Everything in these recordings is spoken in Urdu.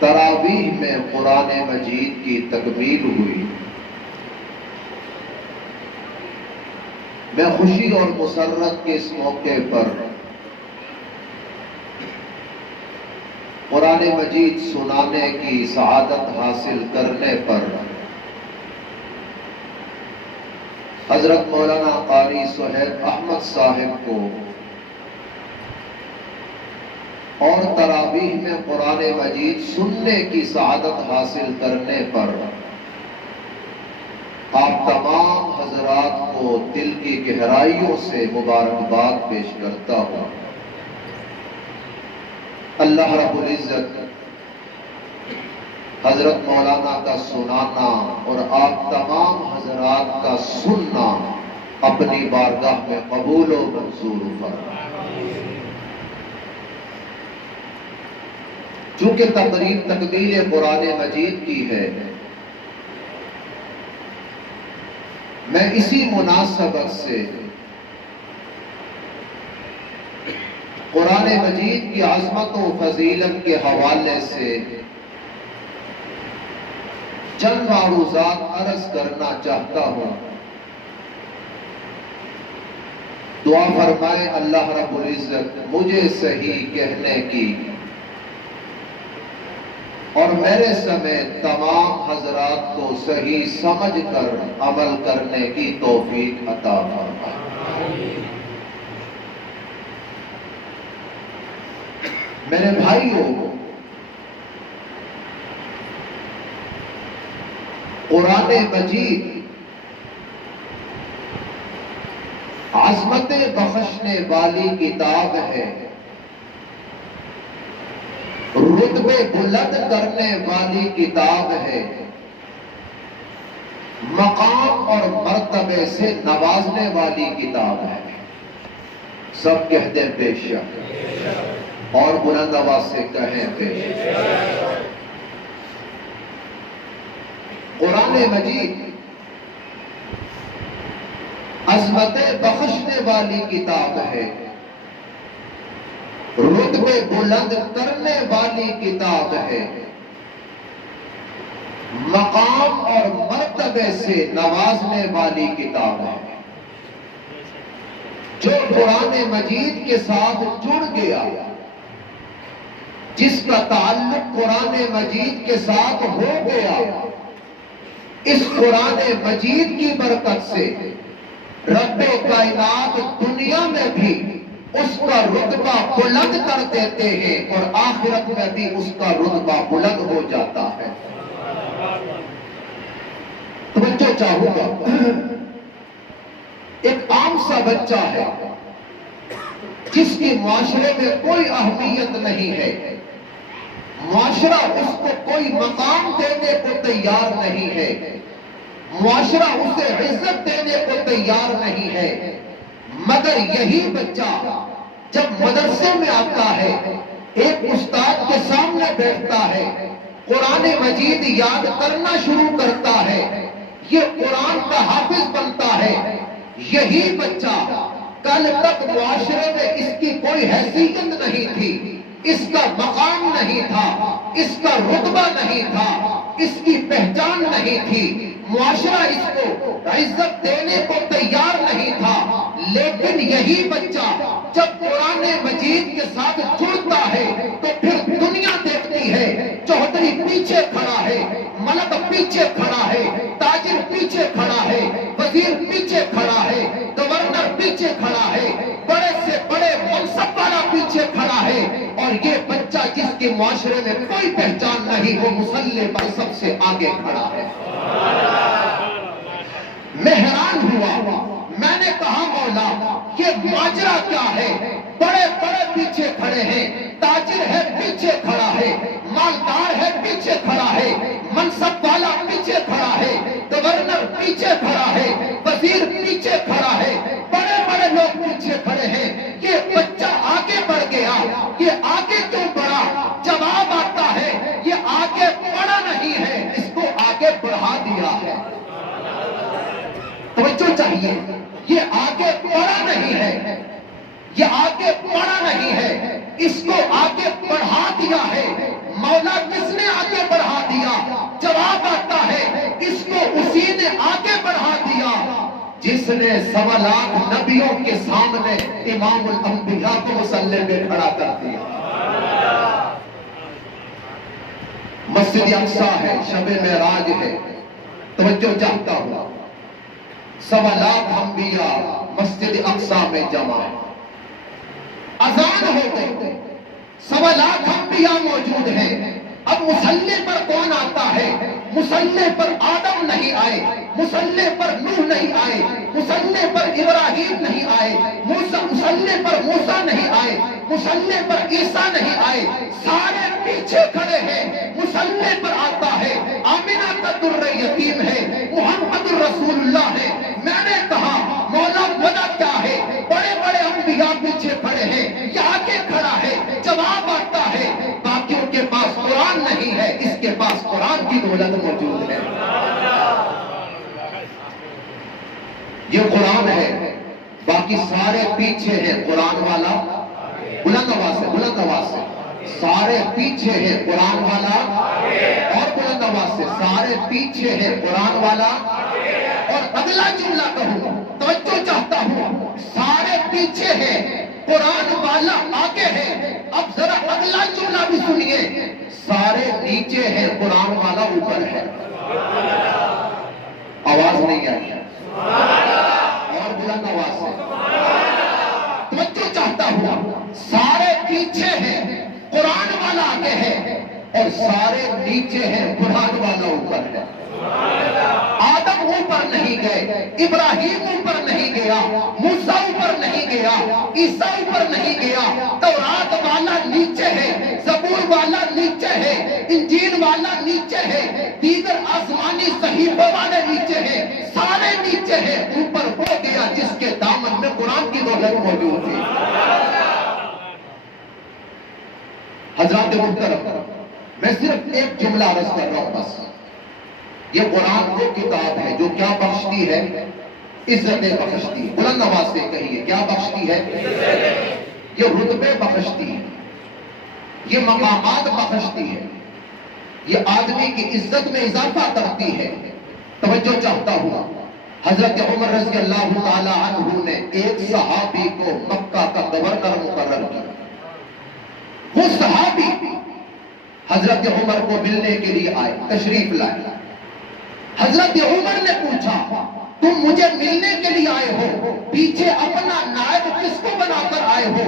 تراویح میں قرآن مجید کی تکمیل ہوئی۔ میں خوشی اور مسرت کے اس موقع پر قرآن مجید سنانے کی سعادت حاصل کرنے پر حضرت مولانا قاری سہیل احمد صاحب کو اور تراویح میں قرآن مجید سننے کی سعادت حاصل کرنے پر آپ تمام حضرات کو دل کی گہرائیوں سے مبارکباد پیش کرتا ہوں۔ اللہ رب العزت حضرت مولانا کا سنانا اور آپ تمام حضرات کا سننا اپنی بارگاہ میں قبول و منظور فرمائے۔ چونکہ تقریب تکمیل قرآن مجید کی ہے، میں اسی مناسبت سے قرآن مجید کی عظمت و فضیلت کے حوالے سے چند معروضات عرض کرنا چاہتا ہوں۔ دعا فرمائے اللہ رب العزت مجھے صحیح کہنے کی اور میرے سمیت تمام حضرات کو صحیح سمجھ کر عمل کرنے کی توفیق عطا فرمائے۔ میرے بھائیوں، قرآن مجید عظمت بخشنے والی کتاب ہے، رتبے بلند کرنے والی کتاب ہے، مقام اور مرتبے سے نوازنے والی کتاب ہے۔ سب کہتے ہیں بے شک، اور بلند آواز سے کہیں بے شک۔ قرآن مجید عظمت بخشنے والی کتاب ہے، رتبے بلند کرنے والی کتاب ہے، مقام اور مرتبے سے نوازنے والی کتاب ہے۔ جو قرآن مجید کے ساتھ جڑ گیا، جس کا تعلق قرآن مجید کے ساتھ ہو گیا، اس قرآن مجید کی برکت سے رب کائنات دنیا میں بھی اس کا رتبہ بلند کر دیتے ہیں اور آخرت میں بھی اس کا رتبہ بلند ہو جاتا ہے۔ توجہ چاہوں گا، ایک عام سا بچہ ہے جس کی معاشرے میں کوئی اہمیت نہیں ہے، معاشرہ اس کو کوئی مقام دینے کو تیار نہیں ہے، معاشرہ اسے عزت دینے کو تیار نہیں ہے، مگر یہی بچہ جب مدرسے میں آتا ہے، ایک استاد کے سامنے بیٹھتا ہے، قرآن مجید یاد کرنا شروع کرتا ہے، یہ قرآن کا حافظ بنتا ہے۔ یہی بچہ کل تک معاشرے میں اس کی کوئی حیثیت نہیں تھی، اس کا مقام نہیں تھا، اس کا رتبہ نہیں تھا، اس کی پہچان نہیں تھی، معاشرہ اس کو عزت دینے کو تیار نہیں تھا، لیکن یہی بچہ جب قرآن مجید کے ساتھ جڑتا ہے تو پھر دنیا دیکھتی ہے، چوہدری پیچھے کھڑا ہے، ملک پیچھے کھڑا ہے، تاجر پیچھے کھڑا ہے، وزیر پیچھے کھڑا ہے، گورنر پیچھے کھڑا ہے، بڑے سے بڑے منصب والا پیچھے کھڑا ہے، اور یہ بچہ جس کے معاشرے میں کوئی پہچان نہیں، وہ مصلی پر سب سے آگے کھڑا ہے۔ میں حیران ہوا، میں نے کہا مولا یہ ماجرا کیا ہے؟ بڑے بڑے پیچھے کھڑے ہیں، تاجر ہے پیچھے کھڑا ہے، مالدار ہے پیچھے کھڑا ہے، منصب والا پیچھے کھڑا ہے، گورنر پیچھے کھڑا ہے، وزیر پیچھے کھڑا ہے، بڑے بڑے لوگ پیچھے کھڑے ہیں، یہ بچہ آگے بڑھ گیا۔ یہ آگے کیوں بڑھا؟ جواب آتا ہے یہ آگے بڑھا نہیں ہے، اس کو آگے بڑھا دیا ہے۔ توجہ چاہیے، یہ آگے بڑھا نہیں ہے، یہ آگے بڑھا نہیں ہے، اس کو آگے بڑھا دیا ہے۔ مولا کس نے آگے بڑھا دیا؟ جواب آتا ہے اس کو اسی نے آگے بڑھا دیا جس نے 1.25 لاکھ نبیوں کے سامنے امام الانبیاء کو مصلی پہ کھڑا کر دیا۔ مسجد اقصیٰ ہے، شب معراج ہے، توجہ چاہتا ہوں، 1.25 لاکھ انبیاء مسجد اقصیٰ میں جمع، اذان ہو گئی، 1.25 لاکھ انبیاء موجود ہیں۔ اب مصلی پر کون آتا ہے؟ مصلی پر آدم نہیں آئے، مصلی پر نوح نہیں آئے، مصلی پر ابراہیم نہیں آئے، مصلی پر موسیٰ نہیں آئے، مصلی پر عیسیٰ نہیں آئے، سارے پیچھے کھڑے ہیں۔ مصلی پر آتا ہے آمنہ کا در یتیم ہے، محمد رسول اللہ ہے۔ میں نے کہا مولا وجہ کیا ہے؟ بڑے بڑے انبیاء پیچھے کھڑے ہیں، یہ آگے کھڑا ہے۔ جواب آتا ہے باقیوں کے پاس قرآن نہیں ہے، اس کے پاس قرآن کی دولت موجود ہے۔ یہ قرآن ہے، باقی سارے پیچھے ہیں، قرآن والا بلند آواز سے، بلند آواز سے، سارے پیچھے ہیں قرآن والا، اور بلند آواز سے، سارے پیچھے ہیں قرآن والا۔ اور اگلا جملہ کہوں، توجہ چاہتا ہوں، سارے پیچھے ہیں قرآن والا آگے ہے۔ اب ذرا اگلا جملہ بھی سنیے، سارے نیچے ہیں قرآن والا اوپر ہے۔ آواز نہیں آئی، اور بلند آواز سے توجہ چاہتا ہوں، سارے پیچھے ہیں قرآن والا آگے ہے، اور سارے نیچے ہیں قرآن والا اوپر ہے۔ آدم اوپر نہیں گئے، ابراہیم اوپر نہیں گیا، موسیٰ اوپر نہیں گیا، عیسیٰ اوپر نہیں گیا، تورات والا نیچے ہے، زبور والا نیچے ہے، انجیل والا نیچے ہے، دیگر آسمانی صحیفوں والے نیچے ہیں، سارے نیچے ہیں، اوپر ہو گیا جس کے دامن میں قرآن کی دولت موجود تھی۔ حضرات محترم، میں صرف ایک جملہ عرض کر رہا ہوں بس۔ یہ قرآن وہ کتاب ہے جو کیا بخشتی ہے؟ عزتیں بخشتی ہے۔ بلند آواز سے کہیے، کیا بخشتی ہے؟ یہ رتبے بخشتی ہے، یہ مقامات بخشتی ہے، یہ آدمی کی عزت میں اضافہ کرتی ہے۔ توجہ چاہتا ہوں، حضرت عمر رضی اللہ تعالی عنہ نے ایک صحابی کو مکہ کا گورنر مقرر کیا۔ وہ صحابی حضرت عمر کو ملنے کے لیے آئے، تشریف لائے۔ حضرت عمر نے پوچھا تم مجھے ملنے کے لیے آئے ہو، پیچھے اپنا نائب کس کو بنا کر آئے ہو،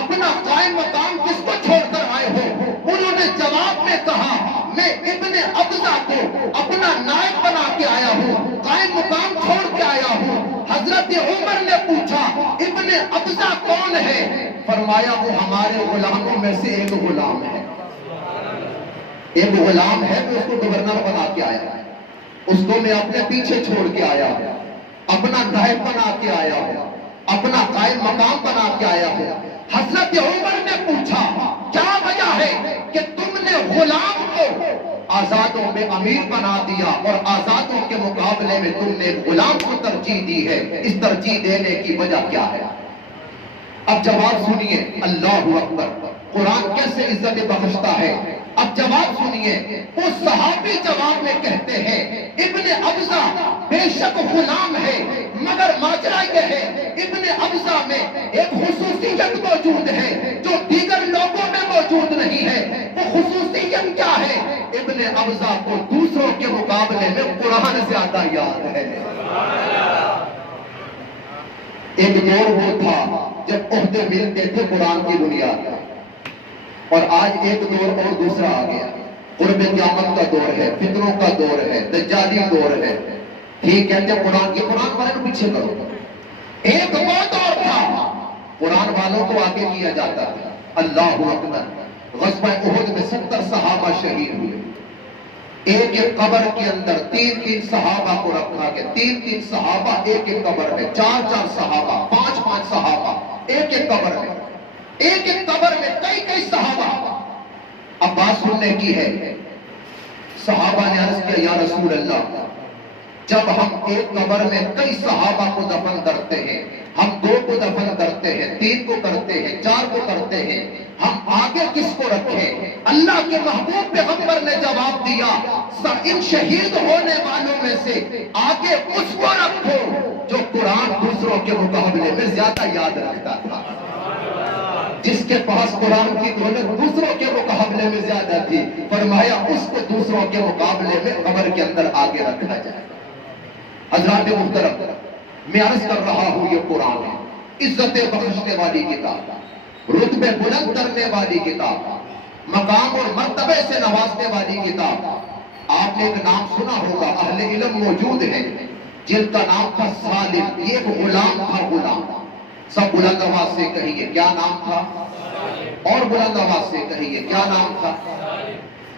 اپنا قائم مقام کس کو چھوڑ کر آئے ہو؟ انہوں نے جواب میں کہا میں ابن ابزہ کو اپنا نائب بنا کے آیا ہوں، قائم مقام چھوڑ کے آیا ہوں۔ حضرت عمر نے پوچھا ابن ابزہ کون ہے؟ فرمایا وہ ہمارے غلاموں میں سے ایک غلام ہے، ایک غلام ہے، میں اس کو گورنر بنا کے آیا، اس کو میں اپنے پیچھے چھوڑ کے آیا ہوں، اپنا نائب بنا کے آیا ہوں، اپنا قائم مقام بنا کے آیا ہوں۔ حضرت عمر نے پوچھا کیا وجہ ہے کہ تم نے غلام کو آزادوں میں امیر بنا دیا اور آزادوں کے مقابلے میں تم نے غلام کو ترجیح دی ہے؟ اس ترجیح دینے کی وجہ کیا ہے؟ اب جواب سنیے، اللہ اکبر، قرآن کیسے عزت بخشتا ہے۔ اب جواب سنیے، وہ صحابی جواب میں کہتے ہیں ابن ابزہ بے شک غلام ہے، مگر ماجرا یہ ہے ابن ابزہ میں ایک خصوصیت موجود ہے جو دیگر لوگوں میں موجود نہیں ہے۔ وہ خصوصیت کیا ہے؟ ابن ابزہ کو دوسروں کے مقابلے میں قرآن زیادہ یاد ہے۔ ایک دور وہ تھا جب عہدے ملتے تھے قرآن کی بنیاد، اور آج ایک دور اور دوسرا آ گیا، قرب قیامت کا دور ہے، فتنوں کا دور ہے، دجالی دور ہے۔ ٹھیک ہے، جب قرآن والے کو پیچھے کرو۔ ایک وہ دور تھا قرآن والوں کو آگے کیا جاتا تھا۔ اللہ اکبر، غزوہ احد میں 70 صحابہ شہید ہوئے، ایک ایک قبر کے اندر 3 صحابہ کو رکھا گیا، 3 صحابہ ایک ایک قبر میں، 4 صحابہ، 5 صحابہ ایک ایک قبر میں، ایک ایک قبر میں کئی صحابہ۔ اب بات سننے کی ہے، صحابہ نے عرض کیا یا رسول اللہ، جب ہم ایک قبر میں کئی صحابہ کو دفن کرتے ہیں، ہم 2 کو دفن کرتے ہیں، 3 کو کرتے ہیں، 4 کو کرتے ہیں، ہم آگے کس کو رکھیں؟ اللہ کے محبوب پیغمبر نے جواب دیا ان شہید ہونے والوں میں سے آگے اس کو رکھو جو قرآن دوسروں کے مقابلے میں زیادہ یاد رکھتا تھا، جس کے پاس قرآن کی دولت دوسروں کے مقابلے میں زیادہ تھی، فرمایا اس کو دوسروں کے مقابلے میں قبر کے اندر آگے رکھا جائے۔ حضرات محترم، میں عرض کر رہا ہوں یہ قرآن ہے، عزتیں بخشنے والی کتاب، رتبے بلند کرنے والی کتاب، مقام اور مرتبے سے نوازنے والی کتاب۔ آپ نے ایک نام سنا ہوگا، اہل علم موجود ہیں جن کا نام تھا سالم، یہ ایک غلام تھا، غلام۔ سب بلند آواز سے کہیے کیا نام تھا، اور بلند آواز سے کہیے کیا نام تھا۔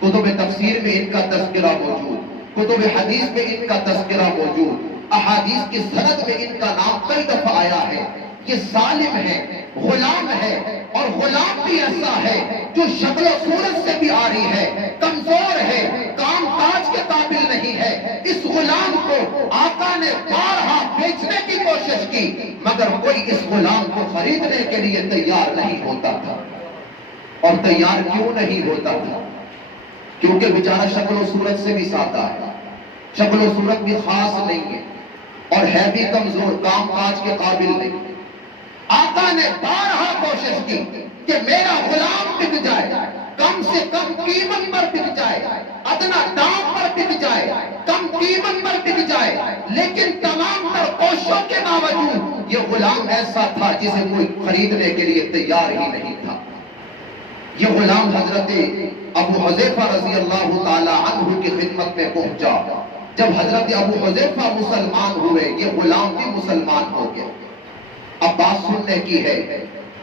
کتب تفسیر میں ان کا تذکرہ موجود، کتب حدیث میں ان کا تذکرہ موجود، احادیث کی سند میں ان کا نام کئی دفعہ آیا ہے۔ یہ سالم ہے، غلام ہے، اور غلام بھی ایسا ہے جو شکل و صورت سے بھی عاری ہے، کمزور ہے، کام کاج کے قابل نہیں ہے۔ اس غلام کو آقا نے بارہا بیچنے کی کوشش کی، مگر کوئی اس غلام کو خریدنے کے لیے تیار نہیں ہوتا تھا۔ اور تیار کیوں نہیں ہوتا تھا؟ کیونکہ بیچارہ شکل و صورت سے بھی سادہ ہے، شکل و صورت بھی خاص نہیں ہے، اور ہے بھی کمزور، کام کاج کے قابل نہیں۔ آقا نے بارہا کوشش کی کہ میرا غلام بک جائے، کم سے کم قیمت پر بک جائے، ادنا دام پر بک جائے، کم قیمت پر بک جائے، لیکن تمام تر کوششوں کے باوجود یہ غلام ایسا تھا جسے کوئی خریدنے کے لیے تیار ہی نہیں تھا۔ یہ غلام حضرت ابو حذیفہ رضی اللہ تعالی عنہ کی خدمت میں پہنچا۔ جب حضرت ابو حذیفہ مسلمان ہوئے، یہ غلام بھی مسلمان ہو گیا۔ اب بات سننے کی ہے،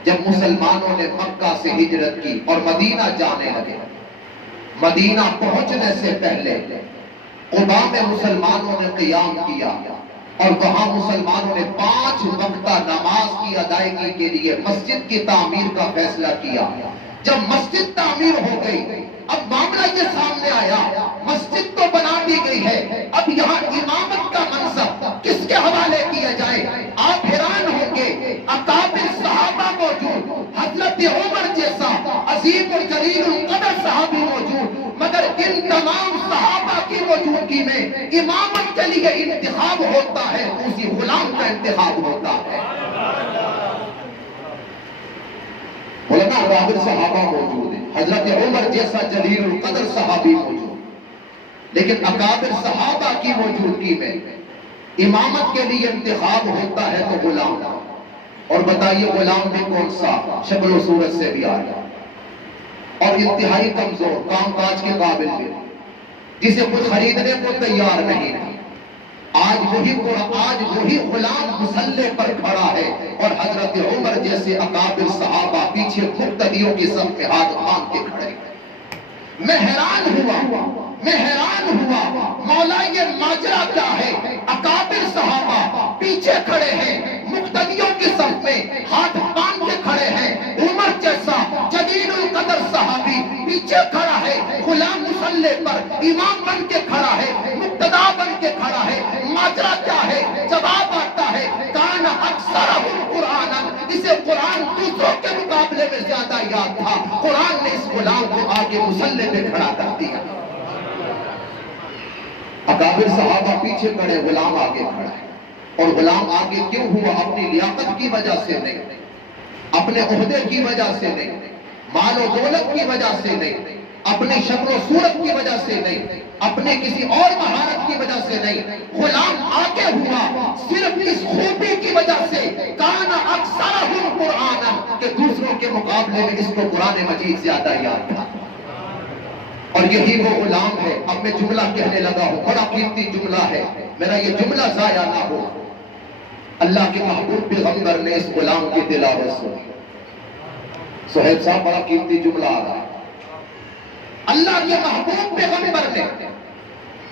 جب مسلمانوں نے مکہ سے ہجرت کی اور مدینہ جانے لگے، مدینہ پہنچنے سے پہلے قباء میں مسلمانوں نے قیام کیا، اور وہاں مسلمانوں نے 5 وقتہ نماز کی ادائیگی کے لیے مسجد کی تعمیر کا فیصلہ کیا۔ جب مسجد تعمیر ہو گئی، اب معاملہ یہ سامنے آیا، مسجد تو بنا دی گئی ہے، اب یہاں امامت کا منصب کس کے حوالے کیا جائے؟ آپ حیران ہوں گے، اکابر صحابہ موجود، حضرت عمر جیسا عظیم و جلیل القدر صحابی موجود، مگر ان تمام صحابہ کی موجودگی میں امامت کے لیے انتخاب ہوتا ہے، اسی غلام کا انتخاب ہوتا ہے۔ علماء اکابر صحابہ موجود ہیں، حضرت عمر جیسا جلیل القدر صحابی موجود، لیکن اکابر صحابہ کی موجودگی میں امامت کے لیے انتخاب ہوتا ہے تو غلام۔ اور بتائیے غلام میں کون سا؟ شکل و صورت سے بھی آیا اور انتہائی کمزور، کام کاج کے قابل بھی، جسے کوئی خریدنے کو تیار نہیں ہے۔ آج وہی غلام مسلح پر کھڑا ہے، اور حضرت عمر جیسے اکابر صحابہ پیچھے مقتدیوں کی صف میں ہاتھ باندھ کے کھڑے۔ میں حیران ہوا مولا یہ ماجرا کیا ہے؟ اکابر صحابہ پیچھے کھڑے ہیں، مقتدیوں کی صف میں ہاتھ باندھ کے کھڑے ہیں، عمر جیسا جلیل القدر صحابی پیچھے کھڑا ہے، غلام مسلح پر امام بن کے کھڑا ہے، مقتدا بن کے کھڑا ہے۔ ماجرا کیا ہے؟ جواب آتا ہے کان اکثرہم قرآنا، اسے قرآن دوسروں کے مقابلے میں زیادہ یاد تھا، قرآن نے اس غلام کو آگے مسلح پہ کھڑا کر دیا۔ اکابر صحابہ پیچھے کھڑے، غلام آگے کھڑا ہے، اور غلام آگے کیوں ہوا؟ اپنی لیاقت کی وجہ سے نہیں، اپنے عہدے کی وجہ سے نہیں، مال و دولت کی وجہ سے نہیں، اپنی شکل و صورت کی وجہ سے نہیں، اپنے کسی اور مہارت کی وجہ سے نہیں، غلام آگے ہوا صرف اس خوبی کی وجہ سے، کان اکثرہم قرآنا، کہ دوسروں کے مقابلے میں اس کو قرآن مجید زیادہ یاد تھا۔ اور یہی وہ غلام ہے۔ اب میں جملہ کہنے لگا ہوں، بڑا قیمتی جملہ ہے، میرا یہ جملہ ضائع نہ ہو۔ اللہ کے محبوب پیغمبر نے اس غلام کی تلاوت سنی۔ سہیل صاحب بڑا قیمتی جملہ آ رہا ہے۔ اللہ کے محبوب پیغمبر نے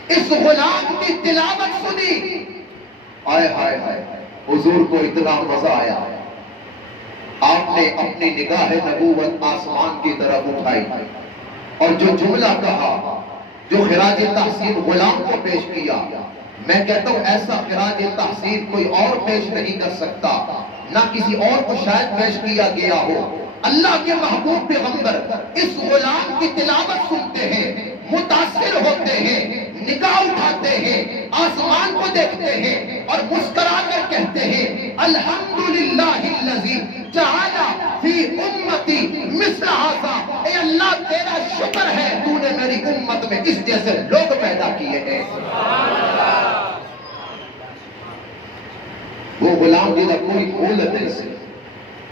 اس غلام کی تلاوت سنی، آئے ہائے ہائے، حضور کو اتنا مزہ آیا، آپ نے اپنی نگاہ نبوت آسمان کی طرف اٹھائی، اور جو جملہ کہا، جو خراج تحسین غلام کو پیش کیا، میں کہتا ہوں ایسا خراج تحسین کوئی اور پیش نہیں کر سکتا نہ کسی اور کو شاید پیش کیا گیا ہو. اللہ کے محبوب پیغمبر اس غلام کی تلاوت سنتے ہیں، متاثر ہوتے ہیں، نگاہ اٹھاتے ہیں، آسمان کو دیکھتے ہیں اور مسکرا کر کہتے ہیں الحمدللہ الذی جعل فی امتی مثل ھذا. اے اللہ تیرا شکر ہے تو نے میری امت میں اس جیسے لوگ پیدا کیے ہیں. وہ غلام جنہیں کوئی مول نہیں سے،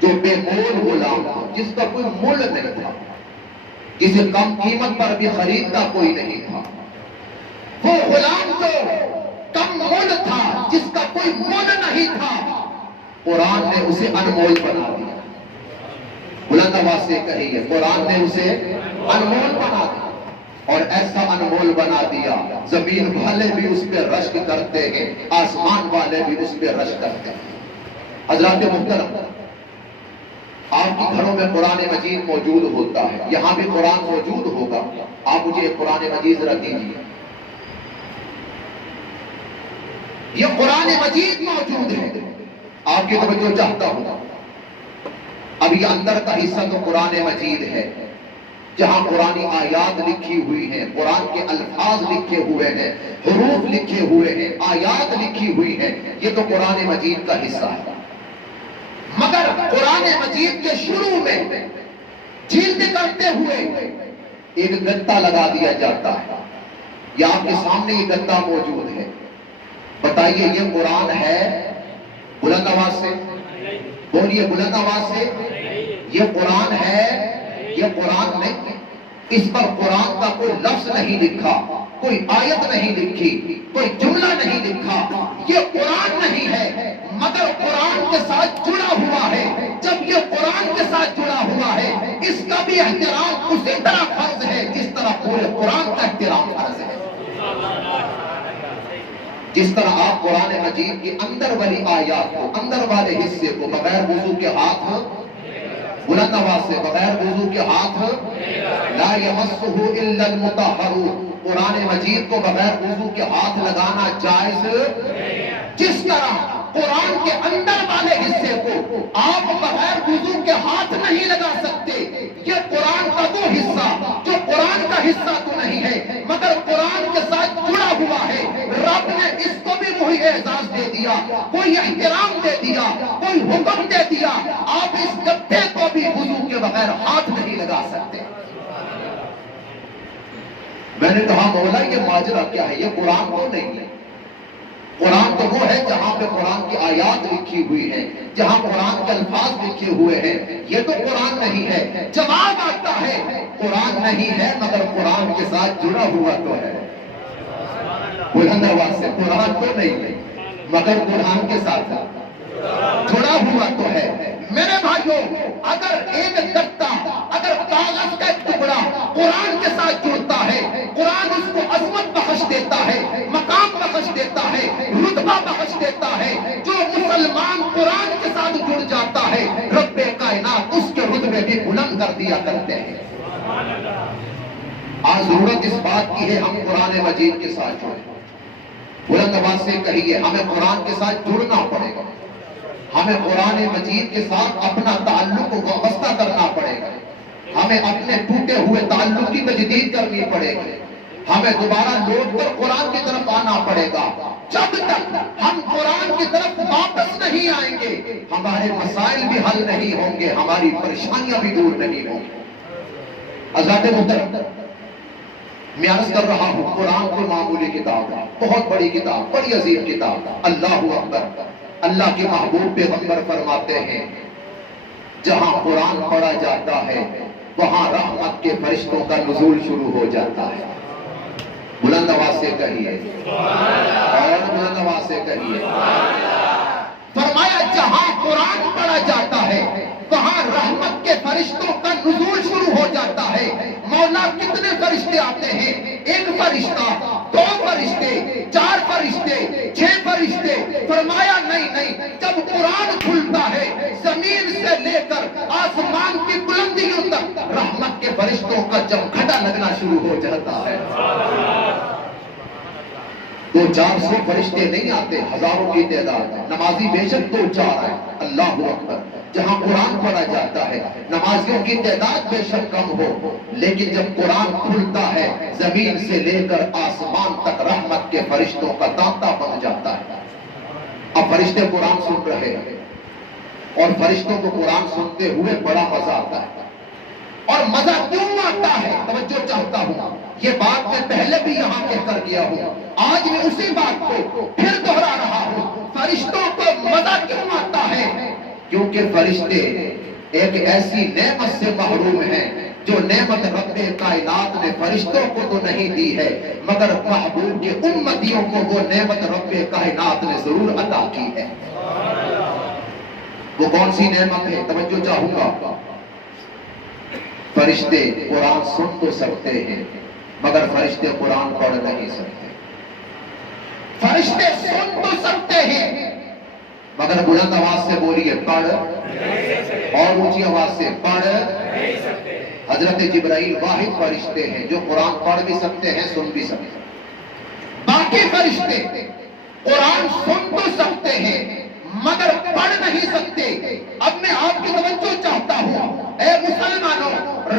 جو بے مول غلام تھا، جس کا کوئی مول نہیں تھا، کسی کم قیمت پر بھی خریدتا کوئی نہیں تھا. وہ غلام جو کم مول تھا، جس کا کوئی مول نہیں تھا، قرآن نے اسے انمول بنا دیا. بلند آواز سے کہیے، قرآن نے اسے انمول بنا دیا. اور ایسا انمول بنا دیا زمین والے بھی اس پہ رشک کرتے ہیں، آسمان والے بھی اس پہ رشک کرتے ہیں. حضرات محترم، آپ کے گھروں میں قرآن مجید موجود ہوتا ہے، یہاں بھی قرآن موجود ہوگا. آپ مجھے قرآن مجید ذرا دیجیے. یہ قرآن مجید موجود ہے، آپ کی توجہ چاہتا ہوں. اب یہ اندر کا حصہ تو قرآن مجید ہے، جہاں قرآنی آیات لکھی ہوئی ہیں، قرآن کے الفاظ لکھے ہوئے ہیں، حروف لکھے ہوئے ہیں، آیات لکھی ہوئی ہیں. یہ تو قرآن مجید کا حصہ ہے. مگر قرآن مجید کے شروع میں جلد کرتے ہوئے ایک گتا لگا دیا جاتا ہے. یہ آپ کے سامنے یہ گتا موجود ہے. بتائیے یہ قرآن ہے؟ بلند آواز سے بولیے، بلند آواز سے. یہ قرآن ہے؟ یہ قرآن نہیں. اس پر قرآن کا کوئی لفظ نہیں لکھا، کوئی آیت نہیں لکھی، کوئی جملہ نہیں لکھا. یہ قرآن نہیں ہے، مگر قرآن کے ساتھ جڑا ہوا ہے. جب یہ قرآن کے ساتھ جڑا ہوا ہے، اس کا بھی احترام اسی طرح فرض ہے جس طرح پورے قرآن کا احترام فرض ہے. جس طرح آپ قرآن مجید کے اندر والی آیات کو، اندر والے حصے کو بغیر وضو کے ہاتھ، بلند آواز سے، بغیر وضو کے ہاتھ لا یمسہ الا المطہرون، قرآن مجید کو بغیر وضو کے ہاتھ لگانا جائز. جس طرح قرآن کے اندر والے حصے کو آپ بغیر وضو کے ہاتھ نہیں لگا سکتے. یہ قرآن کا وہ حصہ جو قرآن کا حصہ تو نہیں ہے مگر قرآن کے ساتھ جڑا ہوا ہے. رب نے اس کو بھی وہی اعزاز دے دیا، کوئی احترام دے دیا، کوئی حکم دے دیا. آپ اس گتے کو بھی وضو کے بغیر ہاتھ نہیں لگا سکتے. میں نے کہا مولا یہ ماجرا کیا ہے؟ یہ قرآن تو نہیں ہے. قرآن تو وہ ہے جہاں پہ قرآن کی آیات لکھی ہوئی ہیں، جہاں قرآن کے الفاظ لکھے ہوئے ہیں. یہ تو قرآن نہیں ہے. جواب آتا ہے قرآن نہیں ہے مگر قرآن کے ساتھ جڑا ہوا تو ہے. بلند آواز سے، قرآن تو نہیں ہے مگر قرآن کے ساتھ جڑا ہوا تو ہے. میرے بھائیوں، اگر ایک گتا، اگر کاغذ کا ایک ٹکڑا قرآن کے ساتھ جڑتا ہے، قرآن اس کو عظمت بخش دیتا ہے، مقام بخش دیتا ہے، رتبہ بخش دیتا ہے. جو مسلمان قرآن کے ساتھ جڑ جاتا ہے، رب کائنات اس کے رتبے بھی بلند کر دیا کرتے ہیں. آج ضرورت اس بات کی ہے ہم قرآن مجید کے ساتھ جڑیں. بلند آواز سے کہیے، ہمیں قرآن کے ساتھ جڑنا پڑے گا. ہمیں قرآن مجید کے ساتھ اپنا تعلق وابستہ کرنا پڑے گا. ہمیں اپنے ٹوٹے ہوئے تعلق کی تجدید کرنی پڑے گی. ہمیں دوبارہ لوٹ کر قرآن کی طرف آنا پڑے گا. جب تک ہم قرآن کی طرف واپس نہیں آئیں گے، ہمارے مسائل بھی حل نہیں ہوں گے، ہماری پریشانیاں بھی دور نہیں ہوں گی. حضرات محترم، میں عرض کر رہا ہوں قرآن کوئی معمولی کتاب ہے، بہت بڑی کتاب، بڑی عظیم کتاب. اللہ اکبر. اللہ کے محبوب پیغمبر فرماتے ہیں جہاں قرآن پڑھا جاتا ہے وہاں رحمت کے فرشتوں کا نزول شروع ہو جاتا ہے. بلند آواز سے کہیے، اور بلند آواز سے کہیے. فرمایا جہاں قرآن پڑھا جاتا ہے وہاں رحمت کے فرشتوں کا نزول شروع ہو جاتا ہے. مولا کتنے فرشتے آتے ہیں؟ ایک فرشتہ، دو فرشتے، چار فرشتے، 6 فرشتے. فرمایا نہیں، جب قرآن کھلتا ہے زمین سے لے کر آسمان کی بلندیوں تک رحمت کے فرشتوں کا جمگھٹا لگنا شروع ہو جاتا ہے. 200-400 فرشتے نہیں آتے، ہزاروں کی تعداد ہے۔ نمازی بے شک 2-4 ہے، اللہ اکبر۔ جہاں قرآن پڑھا جاتا ہے نمازیوں کی تعداد بے شک کم ہو، لیکن جب قرآن کھلتا ہے زمین سے لے کر آسمان تک رحمت کے فرشتوں کا تانتا بن جاتا ہے۔ اب فرشتے قرآن سن رہے ہیں اور فرشتوں کو قرآن سنتے ہوئے بڑا مزہ آتا ہے۔ اور مزہ کیوں آتا ہے؟ توجہ چاہتا ہوں، یہ بات میں پہلے بھی یہاں کہہ کر گیا ہوں، آج میں اسی بات کو پھر دہرا رہا ہوں۔ فرشتوں کو مزہ کیوں آتا ہے؟ کیونکہ فرشتے ایک ایسی نعمت سے محروم ہیں جو نعمت رب کائنات نے فرشتوں کو تو نہیں دی ہے، مگر محبوب کے امتیوں کو وہ نعمت رب کائنات نے ضرور عطا کی ہے۔ وہ کون سی نعمت ہے؟ توجہ چاہوں گا۔ فرشتے قرآن سن تو سکتے ہیں مگر فرشتے قرآن پڑھ نہیں سکتے۔ فرشتے سن تو سکتے ہیں مگر بلند آواز سے بولیے پڑھ، اور اونچی آواز سے پڑھ نہیں سکتے۔ حضرت جبرائیل واحد فرشتے ہیں جو قرآن پڑھ بھی سکتے ہیں، سن بھی سکتے ہیں۔ باقی فرشتے قرآن سن تو سکتے ہیں مگر پڑھ نہیں سکتے۔ اب میں آپ کی توجہ چاہتا ہوں، اے مسلمانوں،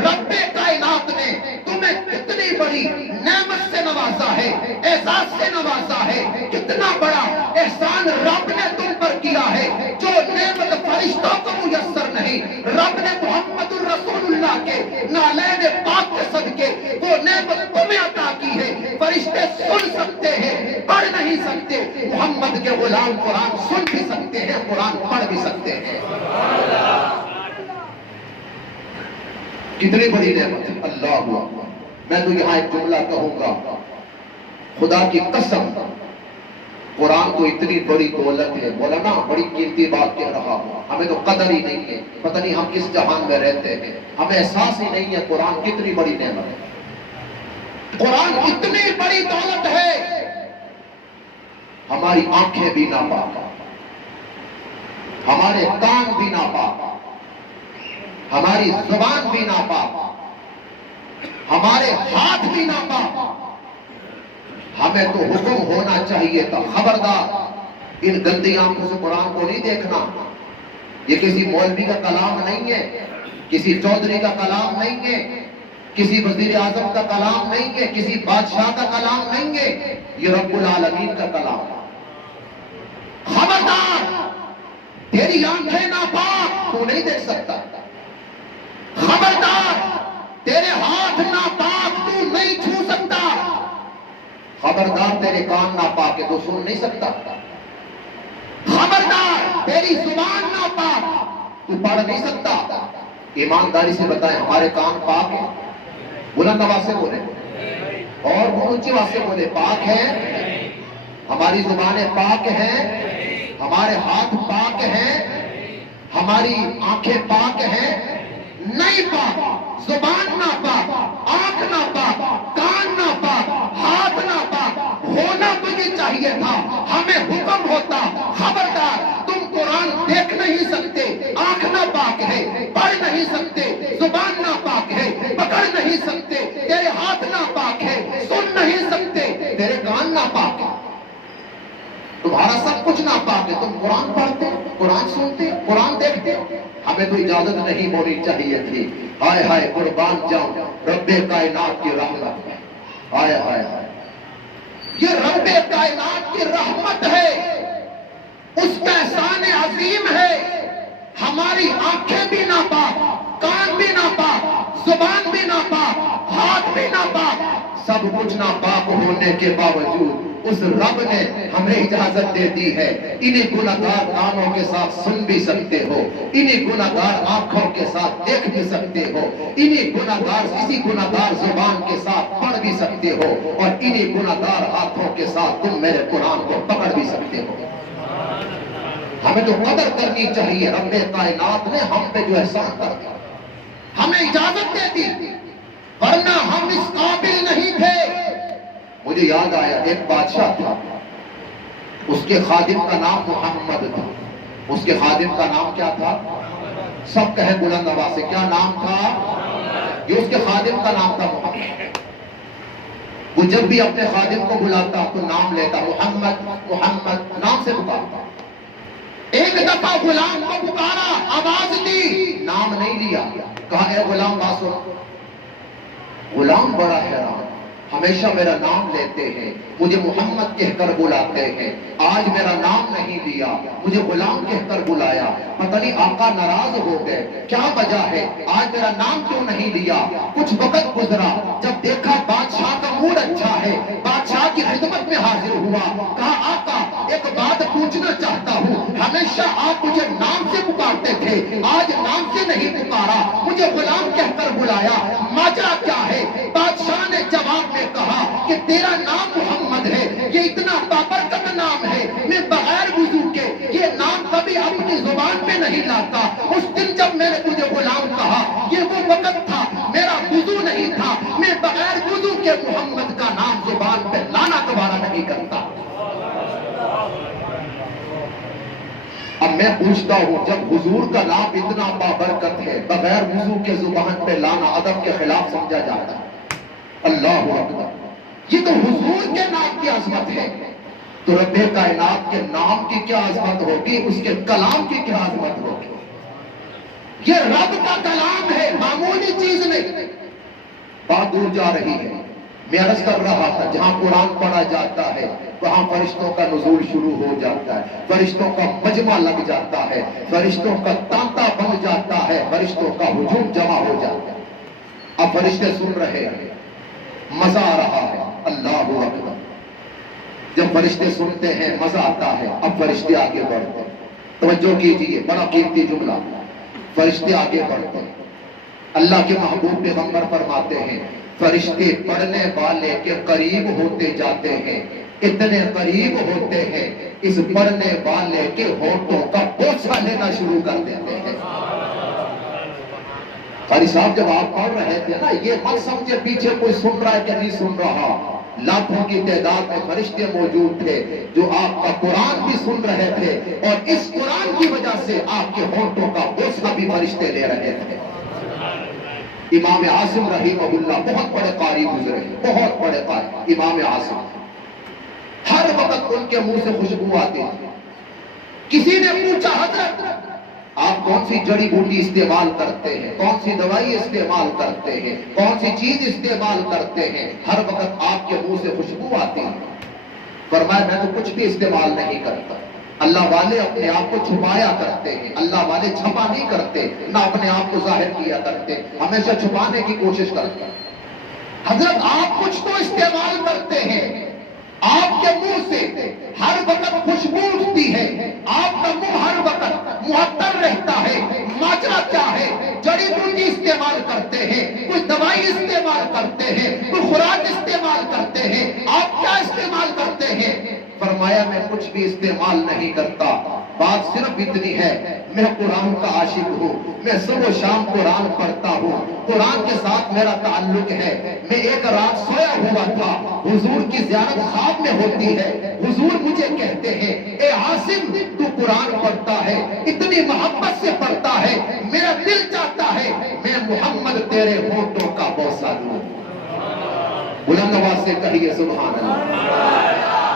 رب کائنات نے تمہیں کتنی بڑی نعمت سے نوازا ہے، اعزاز سے نوازا ہے۔ کتنا بڑا احسان رب نے تم پر کیا ہے، جو نعمت فرشتوں کو میسر نہیں۔ رب نے محمد الرسول اللہ کے نالین پاک کے صدقے وہ نعمت تمہیں عطا کی ہے۔ فرشتے سن سکتے ہیں، پڑھ نہیں سکتے۔ محمد کے غلام قرآن سن بھی سکتے ہیں، قرآن پڑھ بھی سکتے ہیں۔ کتنی بڑی نعمت ہے، اللہ اکبر۔ میں تو یہاں ایک جملہ کہوں گا، خدا کی قسم، قرآن تو اتنی بڑی دولت ہے، مولانا بڑی قیمتی بات کہہ رہا ہوں، ہمیں تو قدر ہی نہیں ہے، پتہ نہیں ہم کس جہان میں رہتے ہیں، ہمیں احساس ہی نہیں ہے قرآن کتنی بڑی نعمت ہے۔ قرآن اتنی بڑی دولت ہے، ہماری آنکھیں بھی ناپاک، ہمارے کان بھی ناپاک، ہماری زبان بھی ناپاک، ہمارے ہاتھ بھی ناپاک۔ ہمیں تو حکم ہونا چاہیے تھا، خبردار ان گندی آنکھوں سے قرآن کو نہیں دیکھنا۔ یہ کسی مولوی کا کلام نہیں ہے، کسی چودھری کا کلام نہیں ہے، کسی وزیر اعظم کا کلام نہیں ہے، کسی بادشاہ کا کلام نہیں ہے، یہ رب العالمین کا کلام ہے۔ خبردار، تیری آنکھیں ناپاک، تو نہیں دیکھ سکتا۔ خبردار، تیرے ہاتھ ناپاک، تو نہیں چھو سکتا۔ خبردار، تیرے کان ناپاک ہے، تو سن نہیں سکتا۔ خبردار، تیری زبان ناپاک، تو پڑھ نہیں سکتا۔ ایمانداری سے بتائیں، ہمارے کان پاک ہیں؟ بلند آواز سے بولے اور اونچی آواز سے بولے، پاک ہے؟ ہماری زبانیں پاک ہیں؟ ہمارے ہاتھ پاک ہیں؟ ہماری آنکھیں پاک ہیں؟ نہیں پاک۔ زبان نہ پاک، آنکھ نہ پاک، کان نہ پاک، ہاتھ نہ پاک، ہونا تو یہ چاہیے تھا، ہمیں حکم ہوتا، خبردار، تم قرآن دیکھ نہیں سکتے، آنکھ نہ پاک ہے، پڑھ نہیں سکتے، زبان نہ پاک ہے، پکڑ نہیں سکتے، تیرے ہاتھ نہ پاک ہے، سن نہیں سکتے، تیرے کان نہ پاک ہے، تمہارا سب کچھ ناپاک ہے، تم قرآن پڑھتے، قرآن سنتے، قرآن دیکھتے۔ ہمیں تو اجازت نہیں ہونی چاہیے تھی۔ ہائے ہائے، قربان جاؤں رب کائنات کی رحمت ہے، ہائے ہائے ہائے، یہ رب کائنات کی رحمت ہے، اس کا احسان عظیم ہے۔ ہماری آنکھیں بھی ناپاک، کان بھی ناپاک، زبان بھی ناپاک، ہاتھ بھی ناپاک، سب کچھ ناپاک ہونے کے باوجود اس رب نے ہمیں اجازت دے دی ہے، انہی گناہگار کانوں کے ساتھ سن بھی سکتے ہو، انہی گناہگار آنکھوں کے ساتھ دیکھ بھی سکتے ہو، انہی گناہگار اسی گناہگار زبان کے ساتھ پڑھ بھی سکتے ہو، اور انہی گناہگار ہاتھوں کے ساتھ تم میرے قرآن کو پکڑ بھی سکتے ہو۔ ہمیں تو قدر کرنی چاہیے، رب کائنات نے ہم پہ جو احسان کر دیا، ہمیں اجازت دے دی، ورنہ ہم اس قابل نہیں تھے۔ مجھے یاد آیا، ایک بادشاہ تھا، اس کے خادم کا نام محمد تھا۔ اس کے خادم کا نام کیا تھا؟ سب کہیں بلند آواز سے، کیا نام تھا؟ یہ اس کے خادم کا نام تھا، محمد۔ وہ جب بھی اپنے خادم کو بلاتا تو نام لیتا، محمد محمد نام سے پکارتا۔ ایک دفعہ غلام کو پکارا، آواز دی، نام نہیں لیا، کہا اے غلام بات سن۔ غلام بڑا حیران، ہمیشہ میرا نام لیتے ہیں، مجھے محمد کہہ کر بلاتے ہیں، آج میرا نام نہیں لیا، مجھے غلام کہہ کر بلایا، پتہ نہیں آقا ناراض ہو گئے، کیا وجہ ہے، آج میرا نام کیوں نہیں لیا؟ کچھ وقت گزرا، جب دیکھا بادشاہ کا موڈ اچھا ہے، بادشاہ کی خدمت میں حاضر ہوا، کہا آقا ایک بات پوچھنا چاہتا ہوں، ہمیشہ آپ مجھے نام سے پکارتے تھے، آج نام سے نہیں پکارا، مجھے غلام کہہ کر بلایا، ماجرا کیا ہے؟ بادشاہ نے جواب میں کہا کہ تیرا نام محمد ہے، یہ اتنا بابرکت نام ہے، میں بغیر وضو کے یہ نام کبھی اپنی زبان پہ نہیں لاتا۔ اس دن جب میں نے تجھے غلام کہا، یہ وہ وقت تھا میرا وضو نہیں تھا، میں بغیر وضو کے محمد کا نام زبان پہ لانا دوبارہ نہیں کرتا۔ اب میں پوچھتا ہوں، جب حضور کا نام اتنا بابرکت ہے، بغیر وضو کے زبان پہ لانا ادب کے خلاف سمجھا جاتا ہے۔ اللہ اکبر، یہ تو حضور کے نام کی عظمت ہے، تو رب کائنات کے نام کی کیا عظمت ہوگی، اس کے کلام کی کیا عظمت ہوگی۔ یہ رب کا کلام ہے، معمولی چیز نہیں۔ بات دور جا رہی ہے، میں عرض کر رہا تھا جہاں قرآن پڑھا جاتا ہے وہاں فرشتوں کا نزول شروع ہو جاتا ہے، فرشتوں کا مجمع لگ جاتا ہے، فرشتوں کا تانتا بن جاتا ہے، فرشتوں کا ہجوم جمع ہو جاتا ہے۔ اب فرشتے سن رہے ہیں، مزہ آ رہا ہے، اللہ اکبر۔ جب فرشتے سنتے ہیں مزہ آتا ہے، اب فرشتے آگے بڑھتے ہیں۔ توجہ کیجئے، بڑا قیمتی جملہ، فرشتے آگے بڑھتے ہیں۔ اللہ کے محبوب پیغمبر فرماتے ہیں فرشتے پڑھنے والے کے قریب ہوتے جاتے ہیں، اتنے قریب ہوتے ہیں اس پڑھنے والے کے ہونٹوں کا بوسہ لینا شروع کر دیتے ہیں۔ قاری صاحب جب آپ پڑھ رہے تھے نا، یہ مت سمجھے پیچھے کوئی سن رہا ہے کہ نہیں سن رہا، لاکھوں کی تعداد میں فرشتے موجود تھے جو آپ کا قرآن بھی سن رہے تھے، اور اس قرآن کی وجہ سے آپ کے ہونٹوں کا بوسہ بھی فرشتے لے رہے تھے۔ امام عاصم رحمہ اللہ بہت بڑے قاری گزرے، بہت بڑے قاری، امام عاصم، ہر وقت ان کے منہ سے خوشبو آتی تھی۔ کسی نے پوچھا حضرت آپ کون سی جڑی بوٹی استعمال کرتے ہیں، کون سی دوائی استعمال کرتے ہیں، کون سی چیز استعمال کرتے ہیں، ہر وقت آپ کے منہ سے خوشبو آتی ہے؟ فرمایا میں تو کچھ بھی استعمال نہیں کرتا، اللہ والے اپنے آپ کو چھپایا کرتے ہیں، اللہ والے چھپا نہیں کرتے، نہ اپنے آپ کو ظاہر کیا کرتے، ہمیشہ چھپانے کی کوشش کرتے ہیں۔ حضرت آپ کچھ تو استعمال کرتے ہیں، آپ کے منہ سے ہر وقت خوشبو اٹھتی ہے، آپ کا منہ ہر وقت معطر رہتا ہے، ماجرا کیا ہے؟ جڑی بوٹی استعمال کرتے ہیں، کوئی دوائی استعمال کرتے ہیں، کوئی خوراک استعمال کرتے ہیں، آپ کیا استعمال کرتے ہیں؟ فرمایا میں کچھ بھی استعمال نہیں کرتا، بات صرف اتنی ہے میں قرآن کا عاشق ہوں، میں صبح و شام قرآن پڑھتا ہوں، قرآن کے ساتھ میرا تعلق ہے۔ میں ایک رات سویا ہوا تھا، حضور کی زیارت خواب میں ہوتی ہے، حضور مجھے کہتے ہیں اے عاصم تو قرآن پڑھتا ہے، اتنی محبت سے پڑھتا ہے، میرا دل چاہتا ہے میں محمد تیرے ہونٹوں کا بوسہ لوں۔ بلند آواز سے کہیے سبحان اللہ۔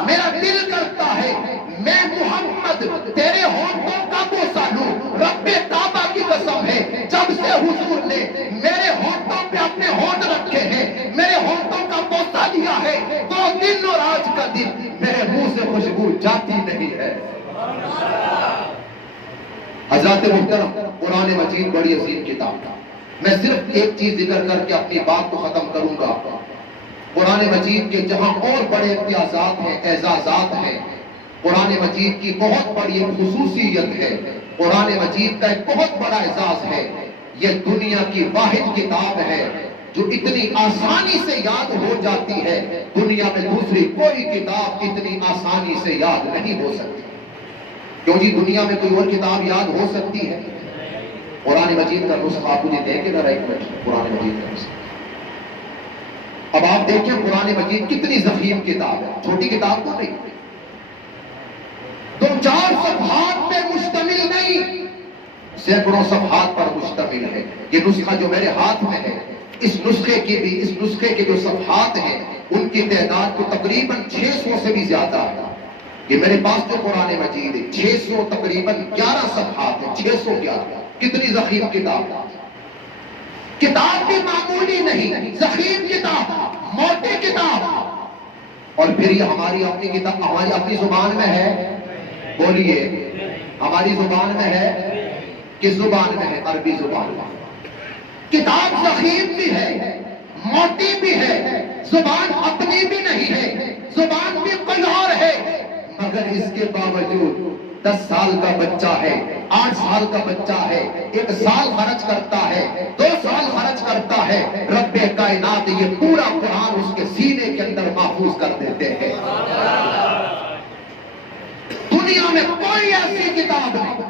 میرا دل کرتا ہے میں محمد تیرے ہونٹوں کا بوسہ لوں۔ رب کعبہ کی قسم ہے جب سے حضور نے میرے ہونٹوں پہ اپنے ہونٹ رکھے ہیں، میرے ہونٹوں کا بوسہ لیا ہے، وہ دن اور آج کا دن میرے منہ سے خوشبو جاتی نہیں ہے۔ حضرات محترم، قرآن مجید بڑی عظیم کتاب، میں صرف ایک چیز ذکر کر کے اپنی بات کو ختم کروں گا۔ قرآن مجید کے جہاں اور بڑے امتیازات ہیں، اعزازات ہیں، قرآن مجید کی بہت بڑی خصوصیت ہے، قرآن مجید کا ایک بہت بڑا اعزاز ہے، یہ دنیا کی واحد کتاب ہے جو اتنی آسانی سے یاد ہو جاتی ہے، دنیا میں دوسری کوئی کتاب اتنی آسانی سے یاد نہیں ہو سکتی۔ کیوں جی دنیا میں کوئی اور کتاب یاد ہو سکتی ہے؟ قرآن مجید کا نسخہ آپ مجھے دیں گے ذرا ایک منٹ، قرآن مجید کا نسخہ۔ اب آپ دیکھیں قرآن مجید کتنی ضخیم کتاب ہے، چھوٹی کتاب تو نہیں، 2-4 صفحات پہ مشتمل نہیں، سینکڑوں صفحات پر مشتمل ہے۔ یہ نسخہ جو میرے ہاتھ میں ہے اس نسخے کے جو صفحات ہیں ان کی تعداد تو تقریباً 600 سے بھی زیادہ ہے. یہ میرے پاس جو قرآن مجید ہے 600 تقریباً 11 صفحات ہیں. 611 کتنی ضخیم کتاب ہے. کتاب بھی معمولی نہیں، ضخیم کتاب، موٹی کتاب. اور پھر یہ ہماری اپنی کتاب ہماری اپنی زبان میں ہے. بولیے ہماری زبان میں ہے، کس زبان میں ہے؟ عربی زبان میں. کتاب ضخیم بھی ہے، موٹی بھی ہے، زبان اپنی بھی نہیں ہے، زبان بھی کوئی اور ہے، مگر اس کے باوجود 10 سال کا بچہ ہے، 8 سال کا بچہ ہے، 1 سال خرچ کرتا ہے، 2 سال خرچ کرتا ہے، رب کائنات یہ پورا قرآن اس کے سینے کے اندر محفوظ کر دیتے ہیں. دنیا میں کوئی ایسی کتاب نہیں